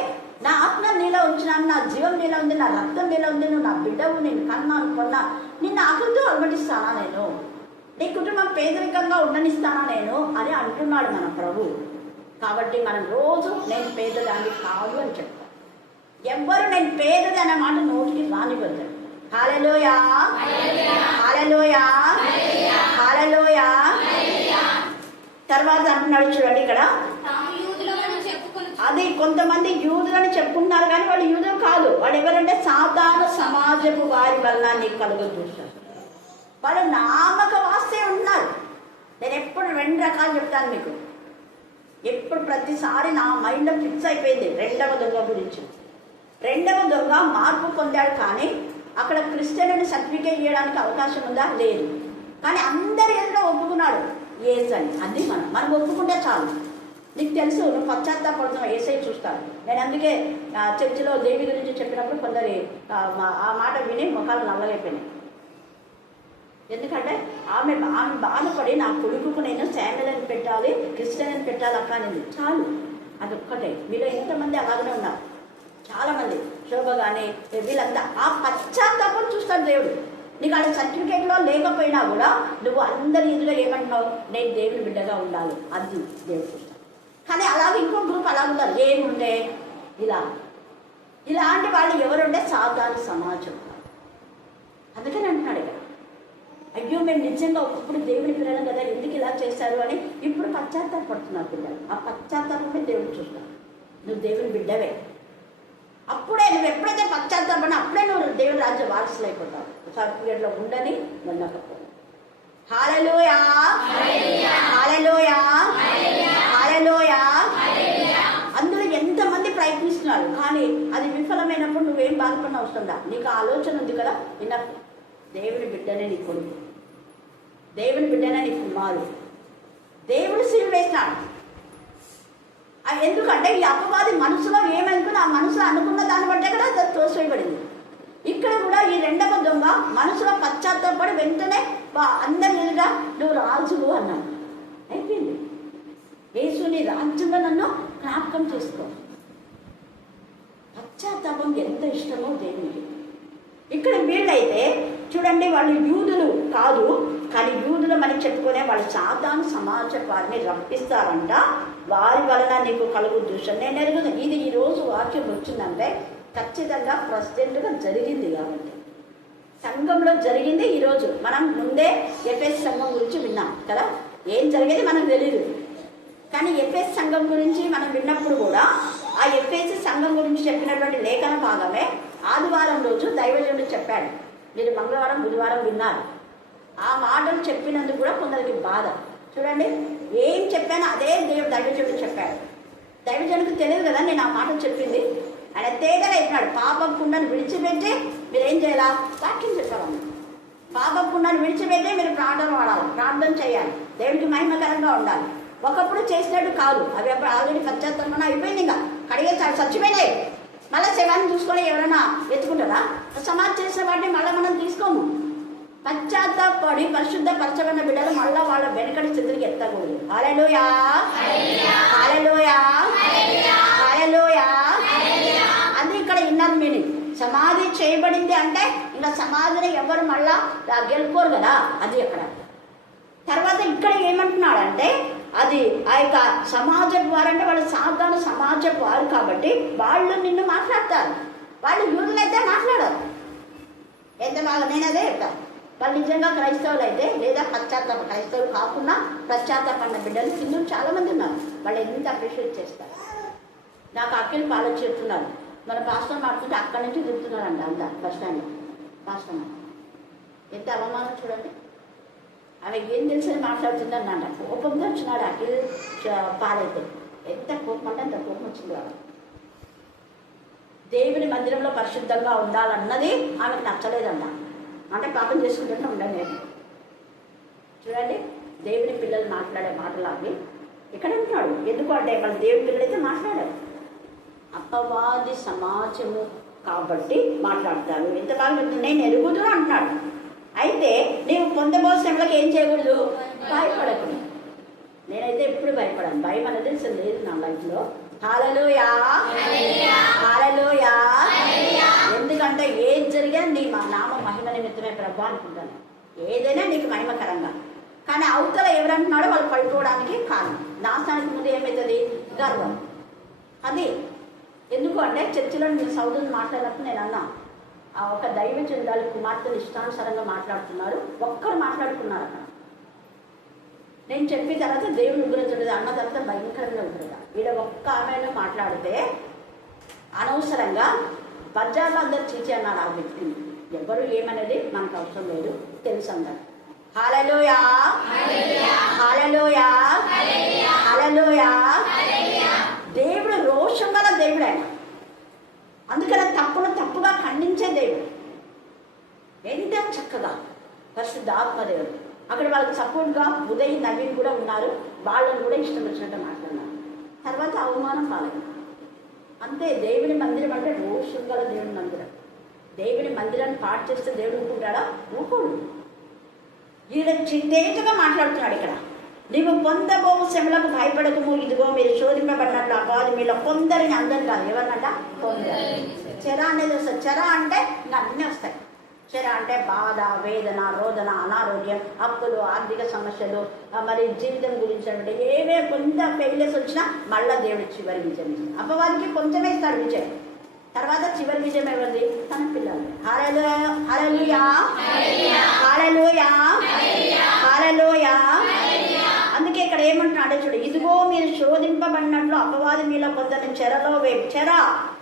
నా ఆత్మ నీలో ఉంచినాను, నా జీవం నీలో ఉంది, నా రక్తం నీలో ఉంది, నువ్వు నా బిడ్డవు, నేను కన్నాను కొన్నా, నిన్ను ఆకలితో అలమటిస్తానా నేను, నీ కుటుంబం పేదరికంగా ఉండనిస్తానా నేను అని అంటున్నాడు మన ప్రభు. కాబట్టి మనం రోజు నేను పేదదాన్ని కాదు అని చెప్తాం. ఎవ్వరు నేను పేదది అనే మాట నోటికి రానివ్వద్దు. హల్లెలూయా హల్లెలూయా హల్లెలూయా. తర్వాత అంటున్నాడు చూడండి ఇక్కడ, అది కొంతమంది యూదులని చెప్పుకుంటున్నారు కానీ వాళ్ళు యూదులు కాదు. వాళ్ళు ఎవరంటే సాధారణ సమాజపు వారి వల్ల నీకు కలుగు చూస్తారు. వాళ్ళు నామక వాస్తే ఉన్నారు. నేను ఎప్పుడు 2 రకాలు చెప్తాను మీకు. ఎప్పుడు ప్రతిసారి నా మైండ్లో ఫిక్స్ అయిపోయింది రెండవ దొంగ గురించి. రెండవ దొంగ మార్పు పొందాడు కానీ అక్కడ క్రిస్టియన్ అని సర్టిఫికేట్ చేయడానికి అవకాశం ఉందా? లేదు. కానీ అందరి ఎదుట ఒప్పుకున్నాడు యేసు అని. అది మనం ఒప్పుకుంటే చాలు. నీకు తెలుసు, నువ్వు పశ్చాత్తాపడుతున్నావు, యేసయ్య చూస్తాను. నేను అందుకే చర్చిలో దేవి గురించి చెప్పినప్పుడు కొందరి ఆ మాట విని ముఖాలు నల్లగైపోయినాయి. ఎందుకంటే ఆమె బాధపడి నా కొడుకుకు నేను శాండల్ అని పెట్టాలి, క్రిస్టియన్ అని పెట్టాలి అక్క అనేది. చాలు, అది ఒక్కటే. మీలో ఎంతమంది అలాగనే ఉన్నారు, చాలామంది. శోభ కానీ వీళ్ళంతా ఆ పశ్చాత్తాపం చూస్తాడు దేవుడు. నీకు ఆడ సర్టిఫికేట్లో లేకపోయినా కూడా నువ్వు అందరి ఎదులో ఏమంటున్నావు? నేను దేవుని బిడ్డగా ఉండాలి, అది దేవుడు చూస్తాడు. కానీ అలాగే ఇంకో గ్రూప్ అలా ఉన్నారు. ఏముంటే ఇలాంటి వాళ్ళు ఎవరుంటే సాధారణ సమాజం. అందుకని అంటున్నాడు ఇక్కడ, అయ్యో మేము నిజంగా ఒకప్పుడు దేవుని పిల్లలు కదా, ఎందుకు ఇలా చేశారు అని ఇప్పుడు పశ్చాత్తాపడుతున్నారు పిల్లలు. ఆ పశ్చాత్తాపమే దేవుడు చూస్తాడు. నువ్వు దేవుని బిడ్డవే. అప్పుడే నువ్వు ఎప్పుడైతే పశ్చాత్తాపడినా అప్పుడే నువ్వు దేవుని రాజ్య వారసులు అయిపోతావు. సర్టిఫికేట్లో ఉండని వెళ్ళకపోవు. హల్లెలూయా, హల్లెలూయా, హల్లెలూయా. అందులో ఎంతమంది ప్రయత్నిస్తున్నారు, కానీ అది విఫలమైనప్పుడు నువ్వేం బాధపడిన అవసరం రా. నీకు ఆలోచన ఉంది కదా, విన్న దేవుని బిడ్డనే నీ కొడుకు, దేవుని బిడ్డనే నీ కుమారుడు. దేవుడు సిలువ వేసినాడు. ఎందుకంటే ఈ అపవాది మనసులో ఏమనుకుని ఆ మనసులో అనుకున్న దాన్ని బట్టే కూడా అది తోసివేయబడింది. ఇక్కడ కూడా ఈ రెండవ దొంగ మనసులో పశ్చాత్తాపడి వెంటనే అందరి ఎదురుగా నువ్వు రాజువు అన్నాడు. అయిపోయింది. యేసుని రాజ్యంలో నన్ను జ్ఞాపకం చేసుకో. పశ్చాత్తాపం ఎంత ఇష్టమో దేవునికి. ఇక్కడ వీళ్ళైతే చూడండి, వాళ్ళు యూదులు కాదు, కానీ యూదులు మనకి చెప్పుకునే వాళ్ళు సాధారణ సమాజం వారిని రప్పిస్తారంట. వారి వలన నీకు కలుగు దూషణ. నేను ఎరుగుదు ఇది ఈరోజు వాక్యం వచ్చిందంటే ఖచ్చితంగా ప్రెసిడెంట్గా జరిగింది. కాబట్టి సంఘంలో జరిగింది. ఈరోజు మనం ముందే ఎఫ్ఎస్ సంఘం గురించి విన్నాం కదా, ఏం జరిగేది మనకు తెలియదు. కానీ ఎఫ్ఎస్ సంఘం గురించి మనం విన్నప్పుడు కూడా ఆ ఎఫ్ఎస్ సంఘం గురించి చెప్పినటువంటి లేఖన భాగమే ఆదివారం రోజు దైవజనుడు చెప్పాడు. మీరు మంగళవారం బుధవారం విన్నారు. ఆ మాటలు చెప్పినందుకు కూడా కొందరికి బాధ. చూడండి, ఏం చెప్పానో అదే దైవజనుడు చెప్పాడు. దైవజనుడికి తెలియదు కదా నేను ఆ మాటలు చెప్పింది. ఆయన తేదగా అయిపోయాడు. పాపం కుండను విడిచిపెట్టి మీరు ఏం చేయాలా? వాక్యం చెప్పాలి. పాపం కుండను విడిచిపెట్టి మీరు ప్రార్థన వాడాలి, ప్రార్థన చేయాలి, దేవుడికి మహిమకరంగా ఉండాలి. ఒకప్పుడు చేసినట్టు కాదు, అవి అప్పుడు ఆల్రెడీ పశ్చాత్తాపం అయిపోయింది. ఇంకా కడిగే చచ్చిపోయినాయి. మళ్ళీ శవాన్ని చూసుకొని ఎవరైనా ఎత్తుకుంటారా? సమాధి చేసిన వాటిని మళ్ళీ మనం తీసుకోము. పశ్చాత్తాపడి పరిశుద్ధపరచబడిన బిడ్డలు మళ్ళీ వాళ్ళ వెనకటి స్థితికి ఎత్తకూడదు. హల్లెలూయా, హల్లెలూయా, హల్లెలూయా. అది ఇక్కడ ఇన్నర్ మీనింగ్. సమాధి చేయబడింది అంటే ఇంకా సమాధిని ఎవరు మళ్ళా గెలుకోరు కదా, అది అక్కడ. తర్వాత ఇక్కడ ఏమంటున్నాడంటే అది ఆ యొక్క సమాజం వారు అంటే వాళ్ళు సాధారణ సమాజం వారు కాబట్టి వాళ్ళు నిన్ను మాట్లాడతారు. వాళ్ళు యూదులైతే మాట్లాడరు. ఎంత బాగా నేను అదే చెప్తాను. వాళ్ళు నిజంగా క్రైస్తవులు అయితే లేదా క్రైస్తవులు కాకుండా పశ్చాత్తాపడిన బిడ్డలు హిందువులు చాలామంది ఉన్నారు. వాళ్ళు ఎంత అప్రిషియేట్ చేస్తారు. నాకు అక్కడికి పాలన చెప్తున్నారు. మన పాస్టర్ మాట్లాడుతుంటే అక్కడి నుంచి తిరుగుతున్నారంట అంత బస్ స్టాండ్లో. పాస్టర్ ఎంత అవమానం చూడండి. ఆమె ఏం తెలిసి మాట్లాడుతుందని అంట కోపంతో వచ్చినాడు. అఖిల్ పాలైతే ఎంత కోపం అంటే అంత కోపం వచ్చింది. వాళ్ళు దేవుని మందిరంలో పరిశుద్ధంగా ఉండాలన్నది ఆమెకు నచ్చలేదంట. అంటే పాపం చేసుకుంటూనే ఉండలేదు. చూడండి, దేవుని పిల్లలు మాట్లాడే మాటలు అవి ఇక్కడ అంటున్నాడు. ఎందుకు అంటే వాళ్ళు దేవుని పిల్లలైతే మాట్లాడారు. అపవాది సమాజము కాబట్టి మాట్లాడతారు. ఎంత బాగా నేను ఎరుగుదు అంటున్నాడు. అయితే నీవు పొందబోసినట్లకి ఏం చేయకూడదు? భయపడకూడదు. నేనైతే ఎప్పుడు భయపడాను. భయం అనేది అసలు లేదు నా లైఫ్లో. హల్లెలూయా, హల్లెలూయా. ఎందుకంటే ఏది జరిగినా నీ మా నామ మహిమ నిమిత్తమే ప్రభు అనుకుంటాను. ఏదైనా నీకు మహిమకరంగా. కానీ అవతల ఎవరంటున్నాడో వాళ్ళు పడిపోవడానికి కారణం. నాశనానికి ముందు ఏమవుతుంది? గర్వం. అది ఎందుకు అంటే చర్చిలో మీరు సౌదరుని మాట్లాడినప్పుడు నేను అన్నా, ఆ ఒక దైవజనురాలు కుమార్తెలు ఇష్టానుసారంగా మాట్లాడుతున్నారు. ఒక్కరు మాట్లాడుకున్నారు అక్కడ. నేను చెప్పిన తర్వాత దేవుని ఉగ్రత అన్న తర్వాత భయంకరంగా ఉగ్రత. వీళ్ళ ఒక్క ఆమెలో మాట్లాడితే అనవసరంగా బజార్లో అందరు చీచి అన్నారు ఆ వ్యక్తిని. ఎవరు ఏమనేది మనకు అవసరం లేదు, తెలుసు అందరు. హల్లెలూయా, హల్లెలూయా, హల్లెలూయా. దేవుడు రోషం గల దేవుడు ఆయన. అందుకని తప్పును తప్పుగా ఖండించే దేవుడు. ఎంత చక్కగా పరిశుద్ధ ఆత్మదేవుడు. అక్కడ వాళ్ళకి సపోర్ట్గా ఉదయ్ నవీన్ కూడా ఉన్నారు. వాళ్ళని కూడా ఇష్టం వచ్చినట్టు మాట్లాడినారు. తర్వాత అవమానం పాలేదు. అంతే. దేవుని మందిరం అంటే రోషం గల దేవుని మందిరం. దేవుని మందిరాన్ని పాటు చేస్తే దేవుడు ఊరుకుంటాడా? ఊరుకోడు. ఈయన తేజగా మాట్లాడుతున్నాడు ఇక్కడ. నీవు పొందబో శ్రమలకు భయపడకము, ఇదిగో మీరు శోధింపబడినట్లు అపవాది మీలో కొందరిని, అందరిని కాదు, ఎవరినంట? కొందరు. చెర అనేది వస్తుంది. చెర అంటే ఇంకా అన్నీ వస్తాయి. చెర అంటే బాధ, వేదన, రోదన, అనారోగ్యం, అప్పులు, ఆర్థిక సమస్యలు, మరి జీవితం గురించి అంటే ఏవే కొంత ఫెయిలియర్స్ వచ్చినా మళ్ళా దేవుడు చివరి విజయం. అపవాదికి కొంచెమే ఇస్తాడు విజయం. తర్వాత చివరి విజయం ఎవరిది? తన పిల్లలు. హల్లెలూయా, హల్లెలూయా, హల్లెలూయా. ఏమంటున్నాడే చూడు, ఇదిగో మీరు శోధింపబడినట్లు అపవాది మీలో కొందరిని చెరలో చెర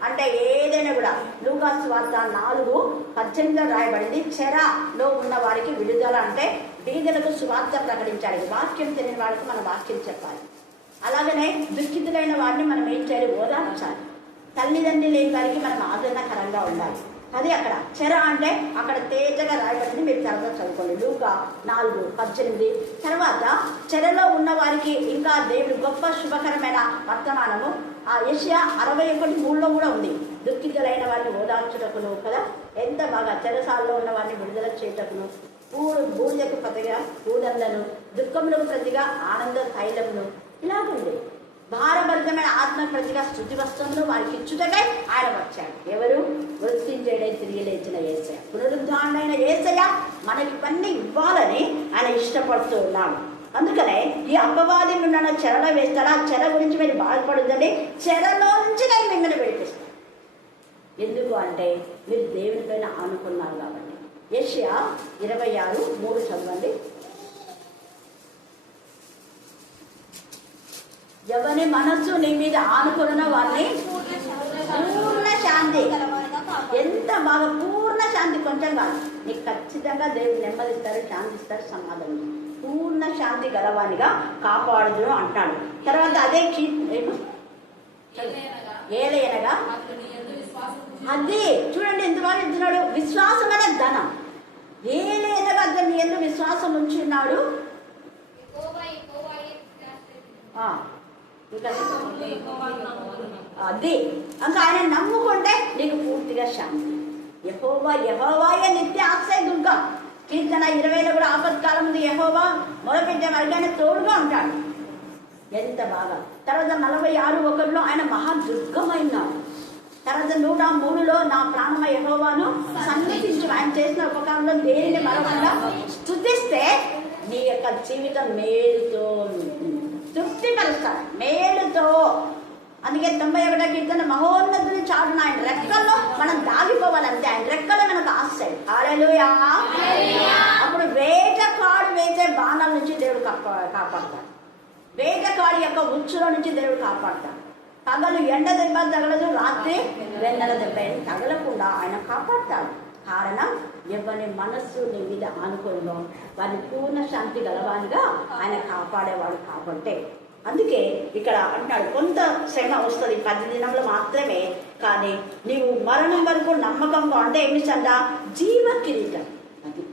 అంటే ఏదైనా కూడా లూకాసు వార్త 4:18 రాయబడింది. చెరలో ఉన్న వారికి విడుదల అంటే బీదలకు సువార్త ప్రకటించాలి. వాక్యం తెలియని వారికి మనం వాక్యం చెప్పాలి. అలాగనే దుఃఖితులైన వారిని మనం ఏం చేయాలి? ఓదార్చాలి. తల్లిదండ్రి లేని వారికి మనం ఆదరణకరంగా ఉండాలి. అది అక్కడ చెర అంటే అక్కడ తేజగా రాయబడింది. మీరు తర్వాత చదువుకోండి. లూకా 4:18. తర్వాత చెరలో ఉన్న వారికి ఇంకా దేవుడు గొప్ప శుభకరమైన వర్తమానము ఆ యెషయా 61:3 కూడా ఉంది. దుఃఖితులైన వారిని ఓదార్చుటకును కదా, ఎంత బాగా చెరసాల్లో ఉన్న వారిని విడుదల చేయటకును, బూడిదకు ప్రతిగా పూదండను, దుఃఖములకు ప్రతిగా ఆనంద తైలమును, ఇలాగుంది. భారభరితమైన ఆత్మ ప్రతిగా స్తుతి వస్త్రమును వారికి ఇచ్చుటకై ఆయన వచ్చాడు. ఎవరు? వృత్తించేడై తిరిగి లేచిన యేసయ్య, పునరుద్ధారణైన యేసయ్య మనకి ఇవన్నీ ఇవ్వాలని ఆయన ఇష్టపడుతూ ఉన్నాడు. అందుకనే ఈ అపవాది నన్ను చెరలో వేస్తాడు. ఆ చెర గురించి మీరు బాధపడుతుంది. చెరలో నుంచి నేను మిమ్మల్ని విడిపిస్తాను. ఎందుకు అంటే మీరు దేవుని పైన ఆనుకున్నారు కాబట్టి. యెషయా 26:3 చదవండి. ఎవరి మనస్సు నీ మీద ఆనుకున్న వారిని పూర్ణ శాంతి, ఎంత బాగా పూర్ణ శాంతి, కొంచెం కాదు, నీకు ఖచ్చితంగా దేవుడు నెమ్మదిస్తారు, శాంతిస్తారు, సమాధానం, పూర్ణ శాంతి గలవానిగా కాపాడుదు అంటాడు. తర్వాత అదే ఏలయనగా అది చూడండి ఎంత బాగా చెప్తున్నాడు. విశ్వాసం అనే ధనం. ఏలయనగా అతని ఎందు విశ్వాసం ఉంచున్నాడు. అది ఇంకా ఆయన నమ్ముకుంటే నీకు పూర్తిగా శాంతి. యెహోవాయే నిత్య ఆశ్రయ దుర్గం. కీర్తన 20లో కూడా ఆపత్కాలం ఉంది. యెహోవా మొదలుపెట్టే వారికి ఆయన తోడుగా ఉంటాడు. ఎంత బాగా. తర్వాత 46:1 ఆయన మహాదుర్గమైనాడు. తర్వాత 103లో నా ప్రాణమ యెహోవాను సన్నిధించు. ఆయన చేసిన ఉపకారంలో దేనిని మరొకగా స్తుతిస్తే నీ యొక్క జీవితం మేలుతో తృప్తిపరుస్తాడు, మేలుతో. అందుకే 91 కీర్తన మహోన్నతుని చాటున ఆయన రెక్కల్లో మనం దాగిపోవాలంటే ఆయన రెక్కలో మనకు ఆశ్రయం. హల్లెలూయా. అప్పుడు వేటకాడు వేసే బాణాల నుంచి దేవుడు కాపాడతాడు. వేటకాడి యొక్క ఉచ్చులో నుంచి దేవుడు కాపాడతాడు. పగలు ఎండ దెబ్బ తగలదు, రాత్రి వెన్నెల దెబ్బ తగలకుండా ఆయన కాపాడతాడు. కారణం ఎవరి మనస్సు నీ మీద ఆనుకోవడం వారిని పూర్ణ శాంతి గలవానిగా ఆయన కాపాడేవాడు కాబట్టే. అందుకే ఇక్కడ అంటాడు కొంత శ్రమ వస్తుంది 10 దినంలో మాత్రమే, కానీ నీవు మరణం వరకు నమ్మకంగా అంటే ఏమిటంట? జీవ కిరీటం. అది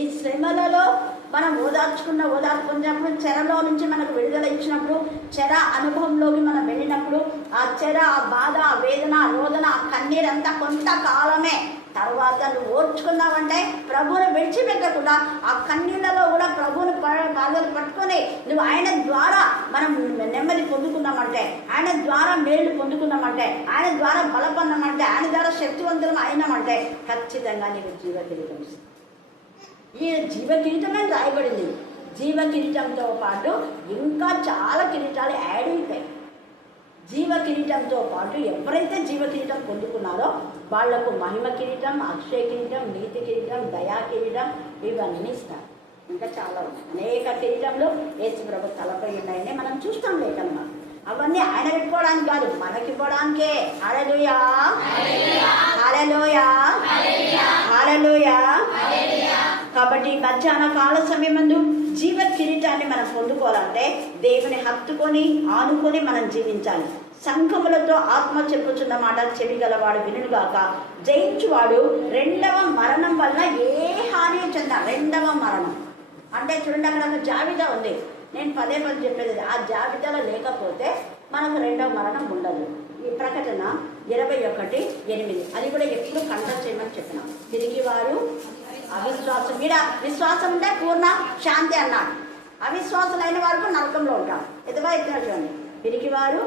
ఈ శ్రమలలో మనం ఓదార్చుకున్నప్పుడు చెరలో నుంచి మనకు విడుదల ఇచ్చినప్పుడు, చెర అనుభవంలోకి మనం వెళ్ళినప్పుడు, ఆ చెర, ఆ బాధ, ఆ వేదన, ఆ రోదన, ఆ కన్నీరంతా కొంతకాలమే. తర్వాత నువ్వు ఓర్చుకున్నావంటే ప్రభువుని విడిచిపెట్టకుండా ఆ కన్నీళ్లలో కూడా ప్రభువుని పాదాలు పట్టుకొని నువ్వు ఆయన ద్వారా మనం నెమ్మది పొందుకున్నామంటే, ఆయన ద్వారా మేలు పొందుకున్నామంటే, ఆయన ద్వారా బలపడినామంటే, ఆయన ద్వారా శక్తివంతులం అయినామంటే ఖచ్చితంగా నీకు జీవ కిరీటం. ఈ జీవ కిరీటమే రాయబడింది. జీవ కిరీటంతో పాటు ఇంకా చాలా కిరీటాలు యాడ్ అవుతాయి. జీవ కిరీటంతో పాటు ఎవరైతే జీవ కిరీటం పొందుకున్నారో వాళ్లకు మహిమ కిరీటం, అక్షయ కిరీటం, నీతి కిరీటం, దయా కిరీటం ఇవన్నీ ఇస్తారు. ఇంకా చాలా అనేక కిరీటంలో యేసు ప్రభు తలపై ఉన్నాయని మనం చూస్తాం లేకన్నా. అవన్నీ ఆయన పెట్టుకోవడానికి కాదు, మనకి ఇవ్వడానికే. హల్లెలూయా, హల్లెలూయా, హల్లెలూయా. కాబట్టి మధ్యాహ్న కాల సమయమందు జీవ కిరీటాన్ని మనం పొందుకోవాలంటే దేవుని హత్తుకొని ఆనుకొని మనం జీవించాలి. సంఘములతో ఆత్మ చెప్పుచున్న మాట చెవి గలవాడు వినుగాక. జయించువాడు రెండవ మరణం వల్ల ఏ హాని చెంద. రెండవ మరణం అంటే చూడండి, అక్కడ ఒక జాబితా ఉంది. నేను పదే చెప్పేది, ఆ జాబితాలో లేకపోతే మనకు రెండవ మరణం ఉండదు. ఈ ప్రకటన 21:8 అది కూడా ఎప్పుడు కంట్రోల్ చేయమని చెప్పిన. తిరిగి వారు అవిశ్వాసం, ఈడ విశ్వాసం ఉంటే పూర్ణ శాంతి అన్నాడు. అవిశ్వాసులైన వారు నరకంలో ఉంటారు. ఎదుగా ఎత్తున చూడండి. పిరికివారు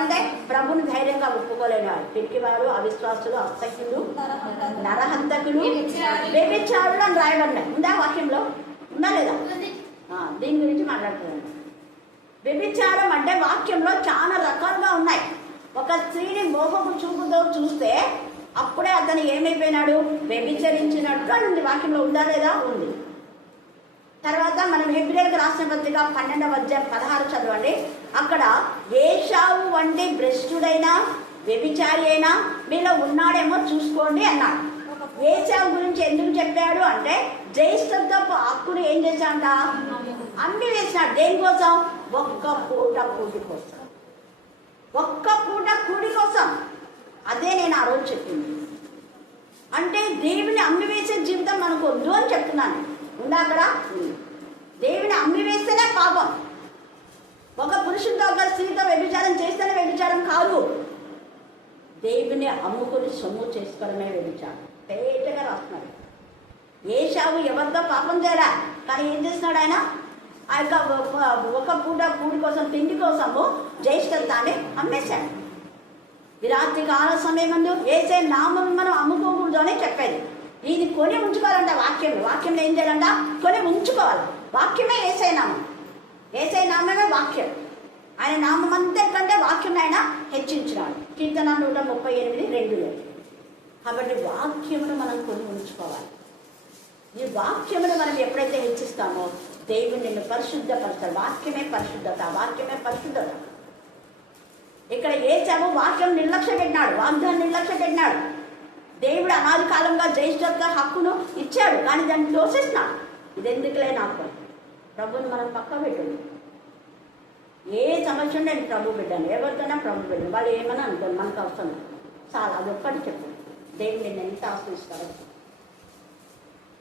అంటే ప్రభుని ధైర్యంగా ఒప్పుకోలేని వారు. పిరికివారు, అవిశ్వాసులు, అసఖ్యులు, నరహంతకులు, వ్యభిచారులు అని రాయబడినాయి. ఉందా వాక్యంలో? ఉందా లేదా? దీని గురించి మాట్లాడుతున్నాను. వ్యభిచారం అంటే వాక్యంలో చాలా రకాలుగా ఉన్నాయి. ఒక స్త్రీని మోహపు చూపుతో చూస్తే అప్పుడే అతను ఏమైపోయినాడు? వ్యభిచరించినట్టు ఉంది. వాక్యంలో ఉందా లేదా? ఉంది. తర్వాత మనం హెబ్రీయులకు రాసిన పత్రిక 12:16 చదవండి. అక్కడ ఏశావు వంటి భ్రష్టుడైనా వ్యభిచారి అయినా మీలో ఉన్నాడేమో చూసుకోండి అన్నాడు. ఏశావు గురించి ఎందుకు చెప్పాడు అంటే జ్యేష్ఠత్వపు హక్కును ఏం చేశాడంట, అమ్మి వేసినాడు. దేనికోసం? ఒక్క పూట కూడి కోసం, ఒక్క పూట కూడి కోసం. అదే నేను ఆ రోజు చెప్పింది. అంటే దేవుని అమ్మి వేసే జీవితం మనకు వద్దు అని చెప్తున్నాను. ఉందా అక్కడ? దేవుని అమ్మి వేస్తేనే పాపం. ఒక పురుషుడితో ఒక స్త్రీతో వ్యభిచారం చేస్తేనే వ్యభిచారం కాదు. దేవుని అమ్ముకుని సొమ్ము చేసుకోవడమే వ్యభిచారం. తేటగా రాస్తున్నాడు. ఏశావు ఎవరితో పాపం చేయరా, కానీ ఏం చేస్తున్నాడు ఆయన? ఆ యొక్క ఒక పూట కూడి కోసం, తిండి కోసము జ్యేష్ఠత్వాన్ని అమ్మేశాడు. ఈ రాత్రి కాల సమయం ముందు ఏసే నామం మనం అమ్ముకోకూడదు అని చెప్పేది. ఇది కొని ఉంచుకోవాలంట. వాక్యంలో ఏం చేయాలంట? కొని ఉంచుకోవాలి. వాక్యమే ఏసై నామం. ఏసై నామమే వాక్యం. ఆయన నామం అంతకంటే వాక్యం ఆయన హెచ్చించినాడు. కీర్తన 138:2. కాబట్టి వాక్యమును మనం కొని ఉంచుకోవాలి. ఈ వాక్యమును మనం ఎప్పుడైతే హెచ్చిస్తామో దేవుడు నిన్ను పరిశుద్ధపరుస్తాడు. వాక్యమే పరిశుద్ధత, వాక్యమే పరిశుద్ధత. ఇక్కడ ఏశావు వాక్యం నిర్లక్ష్య పెట్టినాడు, వాగ్దాన్ని నిర్లక్ష్య పెట్టినాడు. దేవుడు అనాది కాలంగా జ్యేష్ఠత్వ హక్కును ఇచ్చాడు, కానీ దాన్ని తోసేసినాడు. ఇది ఎందుకులే నాకు, ప్రభుని మనం పక్క పెట్టండి. ఏ సమస్య నేను ప్రభు బిడ్డాను, ఎవరికైనా ప్రభు బిడ్డాను, వాళ్ళు ఏమన్నా అనుకోండి, మనకు అవసరం చాలా. అది ఒక్కటి చెప్పు, దేవుడు నిన్ను ఎంత ఆశ్రయిస్తాడు.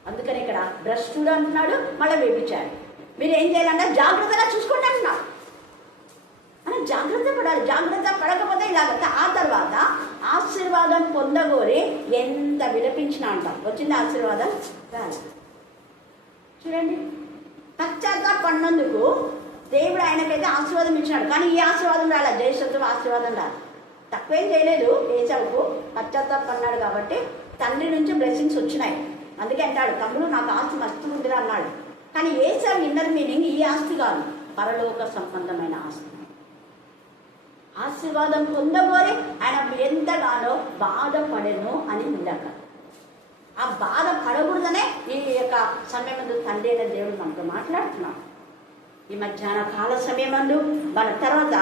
అందుకని ఇక్కడ భ్రష్టుడు అంటున్నాడు, మళ్ళీ వ్యభిచారి. మీరు ఏం చేయాలంటే జాగ్రత్తగా చూసుకోండి అంటున్నాడు. అని జాగ్రత్త పడాలి. జాగ్రత్త పడకపోతే ఇలాగ ఆ తర్వాత ఆశీర్వాదం పొందగోరి ఎంత విలపించినా అంటాం. వచ్చింది ఆశీర్వాదం రాదు. చూడండి, పశ్చాత్తాపడినందుకు దేవుడు ఆయనకైతే ఆశీర్వాదం ఇచ్చినాడు, కానీ ఈ ఆశీర్వాదం రాలే, జ్యేష్ఠత్వ ఆశీర్వాదం రాదు. తక్కువేం చేయలేదు ఏశావుకు, పశ్చాత్తాపడినాడు కాబట్టి తండ్రి నుంచి బ్లెస్సింగ్స్ వచ్చినాయి. అందుకే అంటాడు, తమ్ముడు నాకు ఆస్తి మస్తు ఉందిరా అన్నాడు. కానీ ఏశావు ఇన్నర్ మీనింగ్ ఈ ఆస్తి కాదు, పరలోక సంబంధమైన ఆస్తి. ఆశీర్వాదం పొందబోరి ఆయన ఎంతగానో బాధపడెను అని ఉందాక. ఆ బాధ పడకూడదనే ఈ యొక్క సమయమందు తండ్రి అయిన దేవుడు మనతో మాట్లాడుతున్నాడు. ఈ మధ్యాహ్న కాల సమయమందు మన తర్వాత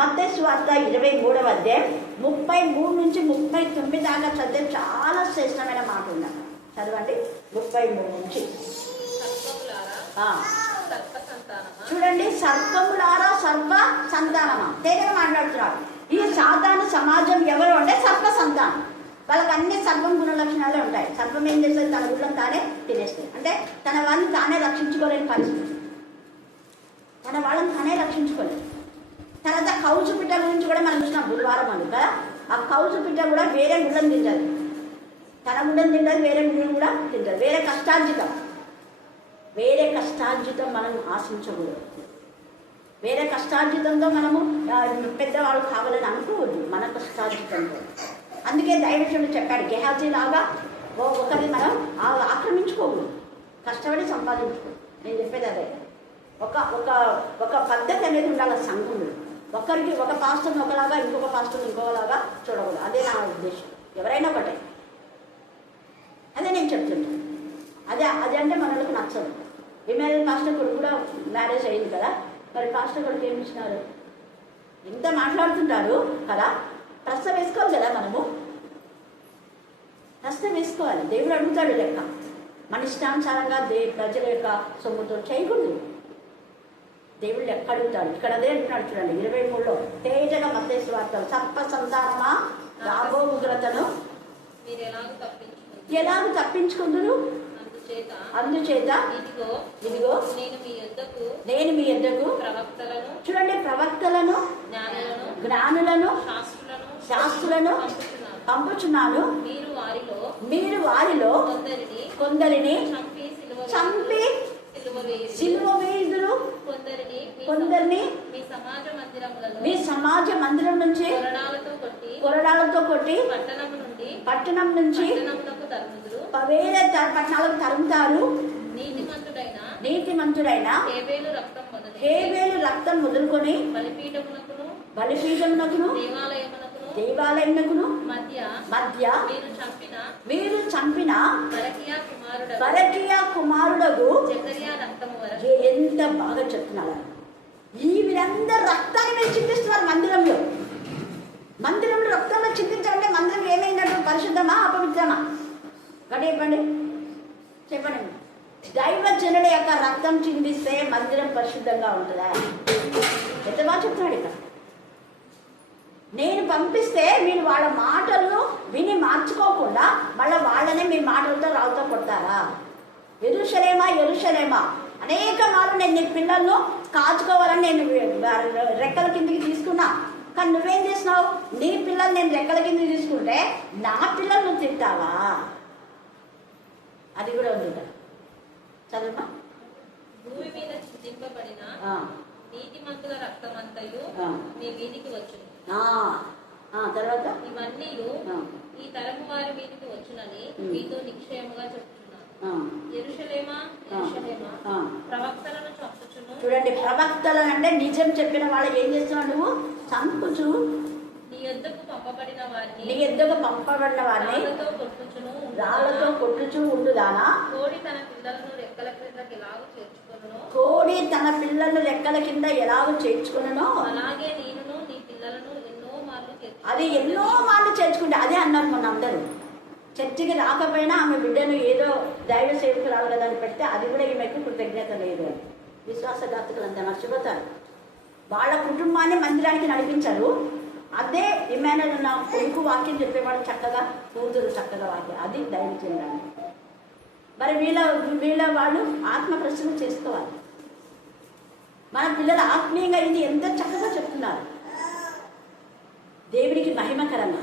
మత్తయి సువార్త 23వ అధ్యాయం 33 నుంచి 39 దాకా చదివే చాలా శ్రేష్టమైన మాట ఉందన్న. చదవండి 33 నుంచి. చూడండి, సర్పములారా సర్వ సంతానమా, తేలిక మాట్లాడుతున్నాడు. ఈ సాధారణ సమాజం ఎవరు అంటే సర్ప సంతానం. వాళ్ళకి అన్ని సర్పం గుణ లక్షణాలే ఉంటాయి. సర్పం ఏం చేస్తుంది? తన గుళ్ళను తానే తినేస్తుంది. అంటే తన వాళ్ళని తానే రక్షించుకోలేని పరిస్థితి, తన వాళ్ళని తానే రక్షించుకోలేదు. తర్వాత కౌజు పిట్ట గురించి కూడా మనం చూసినాం బుధవారం అని కదా. ఆ కౌజు పిట్ట కూడా వేరే గుళ్ళని తింటుంది, తన గుళ్ళని తింటుంది, వేరే గుళ్ళని కూడా తింటుంది. వేరే కష్టార్జితం మనం ఆశించకూడదు. వేరే కష్టార్జితంతో మనము పెద్దవాళ్ళు కావాలని అనుకోవద్దు, మన కష్టార్జితంతో. అందుకే దైవజనుడు చెప్పాడు, గెహాజీ లాగా ఒకరిని మనం ఆక్రమించుకోకూడదు, కష్టపడి సంపాదించుకోదు. నేను చెప్పేది అదే. ఒక పద్ధతి అనేది ఉండాలి సంఘంలో. ఒక పాస్టర్ని ఒకలాగా, ఇంకొక పాస్టర్ని ఇంకోలాగా చూడకూడదు. అదే నా ఉద్దేశం. ఎవరైనా ఒకటే, అదే నేను చెప్తున్నాను. అదే అంటే మనకు నచ్చదు. ఎమ్మెల్యే పాస్టర్ కొడుకు కూడా మ్యారేజ్ అయింది కదా, మరి పాస్టర్ కొడుకు ఏమి ఇచ్చినారు? ఇంత మాట్లాడుతుంటారు కదా, ప్రశ్న వేసుకోవాలి కదా. మనము ప్రశ్న వేసుకోవాలి. దేవుడు అడుగుతాడు లెక్క. మన ఇష్టానుసారంగా ప్రజల యొక్క సొమ్ముతో చేయకూడదు. దేవుడు లెక్క అడుగుతాడు. ఇక్కడ అదే అంటున్నాడు చూడండి 23లో, తేజగా మత్తయి సువార్త, సర్ప సంతానమా రాబో ఉగ్రతను ఎలాగ తప్పించుకుందురు, అందుచేత ఇదిగో నేను మీ యొద్దకు చూడండి ప్రవక్తలను జ్ఞానులను శాస్త్రులను పంపుచున్నాను. మీరు వారిలో కొందరిని చంపి సిలువ వేయుదురు, కొందరిని మీ సమాజ మందిరం నుంచి కొరడాలతో కొట్టి పట్టణం నుంచి వేరే పట్టణాలకు తరుముతారు. నీతిమంతుడైన హేబేలు రక్తం మొదలుకొని బలిపీఠమునకును దేవాలయమునకును మధ్య మీరు చంపిన బరకియా కుమారుడగు ఎంత చెప్తున్నాడు. ఈ వీరందరూ రక్తాన్ని మీరు చిందిస్తున్నారు మందిరంలో. మందిరంలో రక్తంలో చిందించాలంటే మందిరం ఏమైందంటే పరిశుద్ధమా అపవిత్రమా? చెప్పండి చెప్పండి. దైవజనుల యొక్క రక్తం చిందిస్తే మందిరం పరిశుద్ధంగా ఉంటుందా? ఎంత బాగా చెప్తున్నాడు ఇక్కడ. నేను పంపిస్తే మీరు వాళ్ళ మాటలను విని మార్చుకోకుండా మళ్ళీ వాళ్ళనే మీ మాటలతో రాళ్ళతో కొడతారా? యెరూషలేమా యెరూషలేమా, అనేక మార్లు నేను నీ పిల్లలను కాచుకోవాలని నేను రెక్కల కిందికి తీసుకున్నా, కానీ నువ్వేం చేసినావు? నీ పిల్లలు నేను రెక్కల కిందికి తీసుకుంటే నా పిల్లలు నువ్వు తింటావా? అది కూడా ఉంది కదా, చదువుమా. భూమి మీద చిందింపబడిన నీతిమంతుల రక్తమంతయు మీ వీధికి వచ్చును. తర్వాత ఇవన్నీ ఈ తరము వారి మీదకి వచ్చునని మీతో నిశ్చయముగా చెప్తున్నాను. యెరూషలేమా యెరూషలేమా, ప్రవక్తలను చంపుచును. చూడండి, ప్రవక్తలను అంటే నిజం చెప్పిన వాళ్ళు ఏం చేస్తున్నావు? నువ్వు చంపుచు నీ యొద్దకు పంపబడిన వారిని రాళ్లతో కొట్టుచు ఉండుదానా? కోడి తన పిల్లలను రెక్కల క్రిందకి ఎలాగో చేర్చుకొనునో, కోడి తన పిల్లలను రెక్కల కింద ఎలాగో చేర్చుకునో అలాగే నేను నీ పిల్లలను ఎన్నో మార్లు చేర్చుకున్నాను. అది ఎన్నో మార్లు చేర్చుకుంటే అదే అన్నారు మొన్న అందరూ. చర్చికి రాకపోయినా ఆమె బిడ్డను ఏదో దైవ సేవకురాలు కదా అని పెడితే అది కూడా ఈమెకు కృతజ్ఞత లేదు. విశ్వాసఘాతకులంతా మర్చిపోతారు. వాళ్ళ కుటుంబాన్ని మందిరానికి నడిపించారు. అదే ఇమానుయేల్ ఉన్న కొడుకు వాక్యం చెప్పేవాడు చక్కగా, కూతురు చక్కగా వాక్యం, అది దైవజనులు. మరి వీళ్ళ వాళ్ళు ఆత్మ ప్రశ్న చేసుకోవాలి. మన పిల్లలు ఆత్మీయంగా ఇది ఎంత చక్కగా చెప్తున్నారు. దేవునికి మహిమకరంగా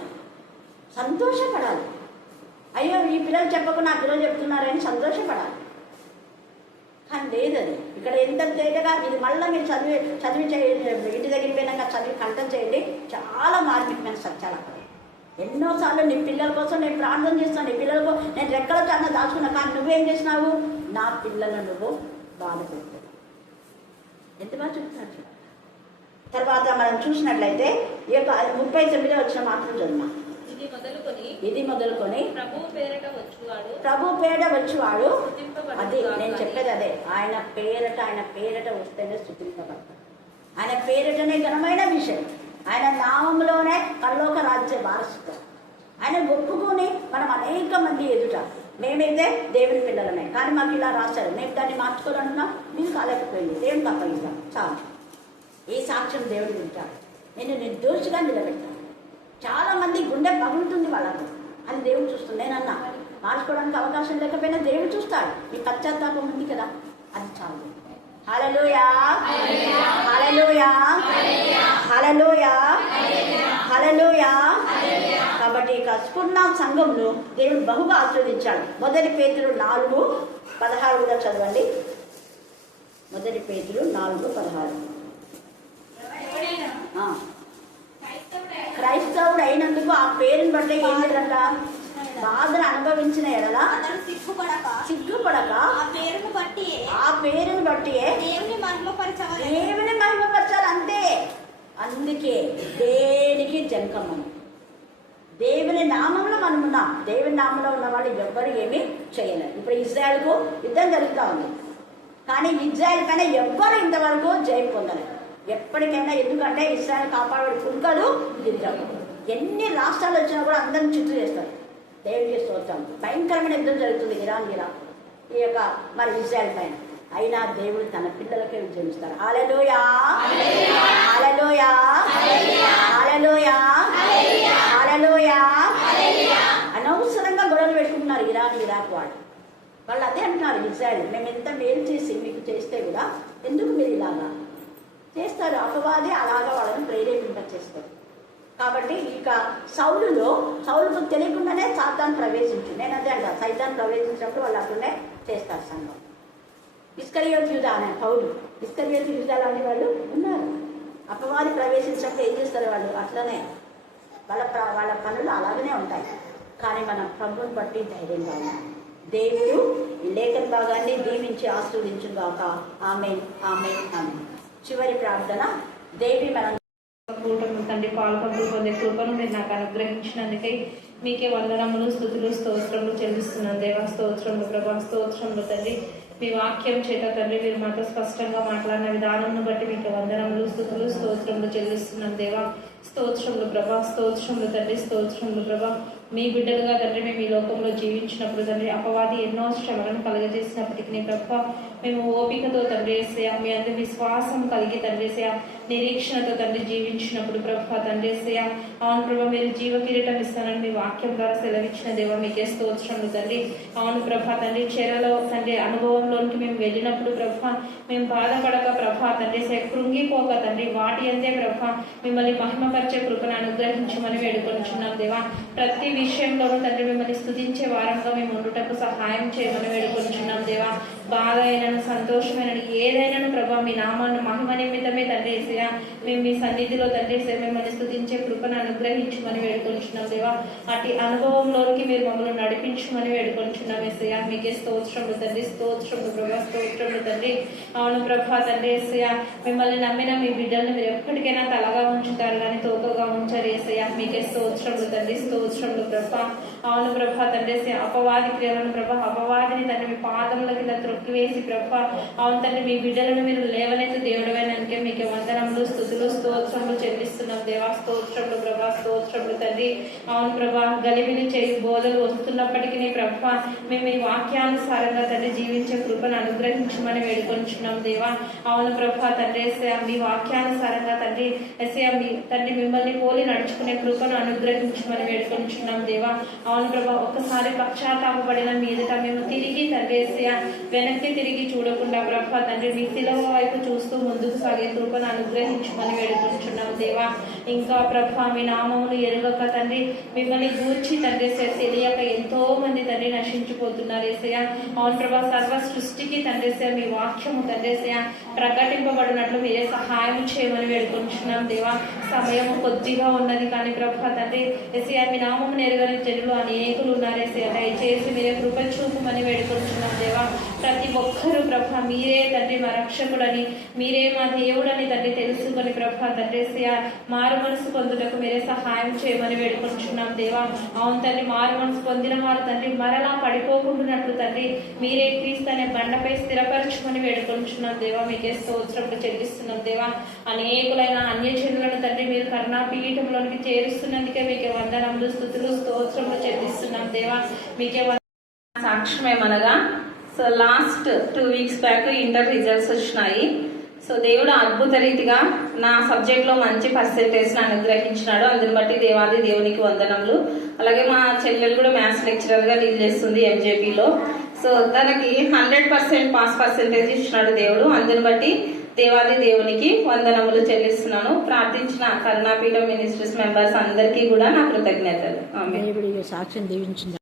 సంతోషపడాలి. అయ్యో ఈ పిల్లలు చెప్పకుండా నా పిల్లలు చెప్తున్నారని సంతోషపడాలి. కానీ లేదు, అది ఇక్కడ ఎంత తేటగా ఇది మళ్ళీ మీరు చదివి చేయండి, ఇంటి దగ్గరికి పోయినాక చదివి కంఠం చేయండి. చాలా మార్మికమైన సత్యాలు అక్కడ. ఎన్నోసార్లు నీ పిల్లల కోసం నేను ప్రార్థన చేస్తాను, నీ పిల్లలకు నేను రెక్కలతో అన్న దాచుకున్నా, కానీ నువ్వేం చేసినావు? నా పిల్లలను నువ్వు బాధపెట్టావు. ఎంత బాగా చెప్తున్నాడు. తర్వాత మనం చూసినట్లయితే ఈ యొక్క 39 వచ్చిన మాత్రం చదువు. ఇది మొదలుకొని ప్రభు పేరట వచ్చువాడు, అది నేను చెప్పేది అదే. ఆయన పేరట వస్తేనే స్తుతింపబడతాడు. ఆయన పేరటనే ఘనమైన విషయం. ఆయన నామంలోనే పరలోక రాజ్య వారసుడు. ఆయన ఒప్పుకొని మనం అనేక మంది ఎదుట మేమైతే దేవుని పిల్లలమే, కానీ మాకు ఇలా రాశారు, మేము దాన్ని మార్చుకోవాలన్నా మీరు కాలేకపోయింది, దేవుని తప్పగిస్తాం చాలు. ఈ సాక్ష్యం దేవుడు వింటాడు. నేను నిర్దోషిగా నిలబెడతాను. చాలా మంది గుండె పగులుతుంది వాళ్ళకు, అని దేవుడు చూస్తుంది. నేనన్నా మార్చుకోవడానికి అవకాశం లేకపోయినా దేవుడు చూస్తాడు. మీ పశ్చాత్తాపం ఉంది కదా, అది చాలు. హల్లెలూయా హల్లెలూయా హల్లెలూయా హల్లెలూయా. కాబట్టి ఇక స్ఫుర్ణ సంఘంలో దేవుడు బహుగా ఆశీర్వదించాడు. 1 పేతురు 4:16 కూడా చదవండి. 1 పేతురు 4:16. క్రైస్తవుడు అయినందుకు ఆ పేరుని బట్టి ఏం లేదంట, బాధను అనుభవించిన ఎడల సిగ్గుపడక ఆ పేరుని బట్టి దేవుని మహిమపరచాలి. అంతే. అందుకే దేనికి జంకమ్మను, దేవుని నామంలో మనం ఉన్నాం. దేవుని నామంలో ఉన్న వాళ్ళు ఎవ్వరు ఏమీ చేయలేరు. ఇప్పుడు ఇజ్రాయెల్కు యుద్ధం జరుగుతూ ఉంది, కానీ ఇజ్రాయెల్ పైన ఎవ్వరు ఇంతవరకు జయం పొందలేదు. ఎప్పటికైనా, ఎందుకంటే ఇస్రాయల్ కాపాడే కుక్కలు యుద్ధం. ఎన్ని రాష్ట్రాలు వచ్చినా కూడా అందరిని చుట్టూ చేస్తారు. దేవుడికి స్తోత్రం. భయంకరమైన యుద్ధం జరుగుతుంది ఇరాన్ ఈ యొక్క మరి ఇజ్రాయెల్ పైన. అయినా దేవుడు తన పిల్లలకే విజయమిస్తారు. హల్లెలూయా హల్లెలూయా హల్లెలూయా హల్లెలూయా. అనవసరంగా గొడవలు పెట్టుకుంటున్నారు ఇరాక్ వాళ్ళు అదే అంటున్నారు ఇజ్రాయెల్, మేము ఎంత మేలు చేసి మీకు చేస్తే కూడా ఎందుకు మీరు ఇలాగా చేస్తారు? అపవాది అలాగా వాళ్ళని ప్రేరేపింపచేస్తారు. కాబట్టి ఇక సౌలుకు తెలియకుండానే సాతాను ప్రవేశించింది. నేను అదే అంట, సైతాన్ ప్రవేశించినప్పుడు వాళ్ళు అట్లనే చేస్తారు సంఘం. ఇస్కరియోతు యూదా అనే పౌలు, ఇస్కరియోతు యూదా లాంటి వాళ్ళు ఉన్నారు. అపవాది ప్రవేశించినప్పుడు ఏం చేస్తారు వాళ్ళు? అట్లనే వాళ్ళ పనులు అలాగనే ఉంటాయి. కానీ మనం ప్రభువుని బట్టి ధైర్యంగా ఉన్నాం. దేవుడు ఈ లేఖన భాగాన్ని దీవించి ఆశీర్వదించుగాక. ఆమేన్ ఆమేన్ ఆమేన్. చివరి ప్రార్థన. దేవి మనం తండ్రి పాల్గొంటూ పొందే కృపను మీరు నాకు అనుగ్రహించినందుకై మీకే వందనములు, స్తుతులు, స్తోత్రములు చెల్లిస్తున్నాను దేవా. స్తోత్రములు ప్రభా, స్తోత్రములు తండ్రి. మీ వాక్యం చేత తండ్రి మీరు మాతో స్పష్టంగా మాట్లాడిన విధానం బట్టి మీకు వందనములు స్తుతులు స్తోత్రములు చెల్లిస్తున్నాం దేవా. స్తోత్రములు ప్రభా, స్తోత్రములు తండ్రి, స్తోత్రములు ప్రభా. మీ బిడ్డలుగా తండ్రి మేము ఈ లోకంలో జీవించినప్పుడు తండ్రి అపవాది ఎన్నో శ్రమలను కలుగజేసినప్పటికీ ప్రభా మేము ఓపికతో తండ్రి ఏసయ్య మీ అందరి విశ్వాసం కలిగి తండ్రి ఏసయ్య నిరీక్షణతో తండ్రి జీవించినప్పుడు ప్రభా తండ్రి ఏసయ్య అవును ప్రభా మీరు జీవ కిరీటం ఇస్తానని మీ వాక్యం ద్వారా సెలవిచ్చిన దేవ మీకే స్తోత్రములు తండ్రి. అవును ప్రభా తండ్రి చెరలో తండ్రి అనుభవంలోనికి మేము వెళ్ళినప్పుడు ప్రభా మేము బాధపడక ప్రభా తండ్రి ఏసయ్య కృంగిపోక తండ్రి వాటి అంతే ప్రభా మిమ్మల్ని మహిమపరిచే కృపను అనుగ్రహించమని వేడుకొనిచున్నాం దేవా. ప్రతి విషయంలోనూ తండ్రి మిమ్మల్ని స్తుతించే వారంగా మేము ఉండుటకు సహాయం చేయమని వేడుకొనిచున్నాం దేవా. బాధ అయినను సంతోషమైనను ఏదైనాను ప్రభా మీ నామాన్ని మహిమ నిమిత్తమే తండ్రి ఏసయ్య మేము మీ సన్నిధిలో తండ్రి ఏసయ్య మిమ్మల్ని స్తుతించే కృపను అనుగ్రహించమని వేడుకొనిచున్నాం దేవా. అటు అనుభవంలోనికి మీరు మమ్మల్ని నడిపించమని వేడుకొనిచున్నాం ఏసయ్య మీకే స్తోత్రములు తండ్రి, స్తోత్రములు ప్రభా, స్తోత్రములు తండ్రి. అవును ప్రభా తండ్రి ఏసయ్య మిమ్మల్ని నమ్మిన మీ బిడ్డల్ని మీరు ఎప్పటికైనా తలగా ఉంచుతారు కానీ తోకగా ఉంచారు ఏసయ్య మీకే స్తోత్రములు తండ్రి, స్తోత్రములు ప్రభా. అవును ప్రభా తండ్రి అపవాది క్రియలను ప్రభా అపవాదిని తండ్రి మీ పాదముల కింద త్రొక్కివేసి ప్రభా అవును తండ్రి మీ బిడ్డలను మీరు లేవనైతే దేవుడమైనందుకే మీకు వందనములు స్తుతులు స్తోత్రములు చెల్లిస్తున్నాం దేవా. స్తోత్రములు ప్రభా, స్తోత్రములు తండ్రి. అవును ప్రభా గలిబిలి చేయి బోధలు వస్తున్నప్పటికీ ప్రభా మేము ఈ వాక్యానుసారంగా తండ్రి జీవించే కృపను అనుగ్రహించమని వేడుకొంచున్నాం దేవా. అవును ప్రభా తండ్రి మీ వాక్యానుసారంగా తండ్రి మీ తండ్రి మిమ్మల్ని పోలి నడుచుకునే కృపను అనుగ్రహించమని వేడుకొంచున్నాం దేవా. అవును ప్రభా ఒక్కసారి పశ్చాత్తాపపడిన మీదట మేము తిరిగి తండ్రి వెనక్కి తిరిగి చూడకుండా ప్రభా తండ్రి మీ శిలువ వైపు చూస్తూ ముందుకు సాగే కృపను అనుగ్రహించమని వేడుకుంటున్నాం దేవా. ఇంకా ప్రభా మీ నామమును ఎరుగక తండ్రి మిమ్మల్ని గూర్చి తండ్రి తెలియక ఎంతో మంది తండ్రి నశించిపోతున్నారు ఏసయ్య. అవును ప్రభా సర్వ సృష్టికి తండ్రి మీ వాక్యము తండ్రి ప్రకటింపబడినట్లు మీరే సహాయం చేయమని వేడుకుంటున్నాం దేవా. సమయము కొద్దిగా ఉన్నది కానీ ప్రభా తండ్రి ఏసయ్య మీ నామము ఎరుగని జనులు అనేకులు ఉన్నారు ఏసయ్య. దయచేసి మీరే కృప చూపమని వేడుకుంటున్నాం దేవా. ప్రతి ఒక్కరూ ప్రభా మీరే తండ్రి మా రక్షకుడని మీరే మా దేవుడని తండ్రి తెలుసుకొని ప్రభా తండ్రి మారు మనసు పొందుటకు మీరే సహాయం చేయమని వేడుకుంటున్నాం దేవా. అవును తండ్రి మారు మనసు పొందిన వారు తండ్రి మరలా పడిపోకుండానట్లు తండ్రి మీరే క్రీస్తు అనే బండపై స్థిరపరచుమని వేడుకుంటున్నాం దేవా. మీకే స్తోత్రములు చెల్లిస్తున్నాం దేవా. అనేకులైన అన్యజనులను తండ్రి మీరు కరుణాపీఠంలోనికి చేరుస్తున్నందుకే మీకే వందనములు స్తుతులు స్తోత్రములు చెల్లిస్తున్నాం దేవా. మీకే సాక్ష్యమేమనగా so last 2 weeks back inter results వచ్చినాయి. సో దేవుడు అద్భుత రీతిగా నా సబ్జెక్ట్లో మంచి పర్సెంటేజ్ని అనుగ్రహించినాడు. అందుని బట్టి దేవాది దేవునికి వందనములు. అలాగే మా చెల్లెలు కూడా మ్యాథ్స్ లెక్చరర్గా లీడ్ చేస్తుంది ఎంజేపీలో. సో తనకి 100% పాస్ పర్సెంటేజ్ ఇచ్చినాడు దేవుడు. అందుని బట్టి దేవాది దేవునికి వందనములు చెల్లిస్తున్నాను. ప్రార్థించిన కరుణాపీఠం మినిస్ట్రీస్ మెంబర్స్ అందరికీ కూడా నా కృతజ్ఞతలు. సాక్ష్యం దీవించింది.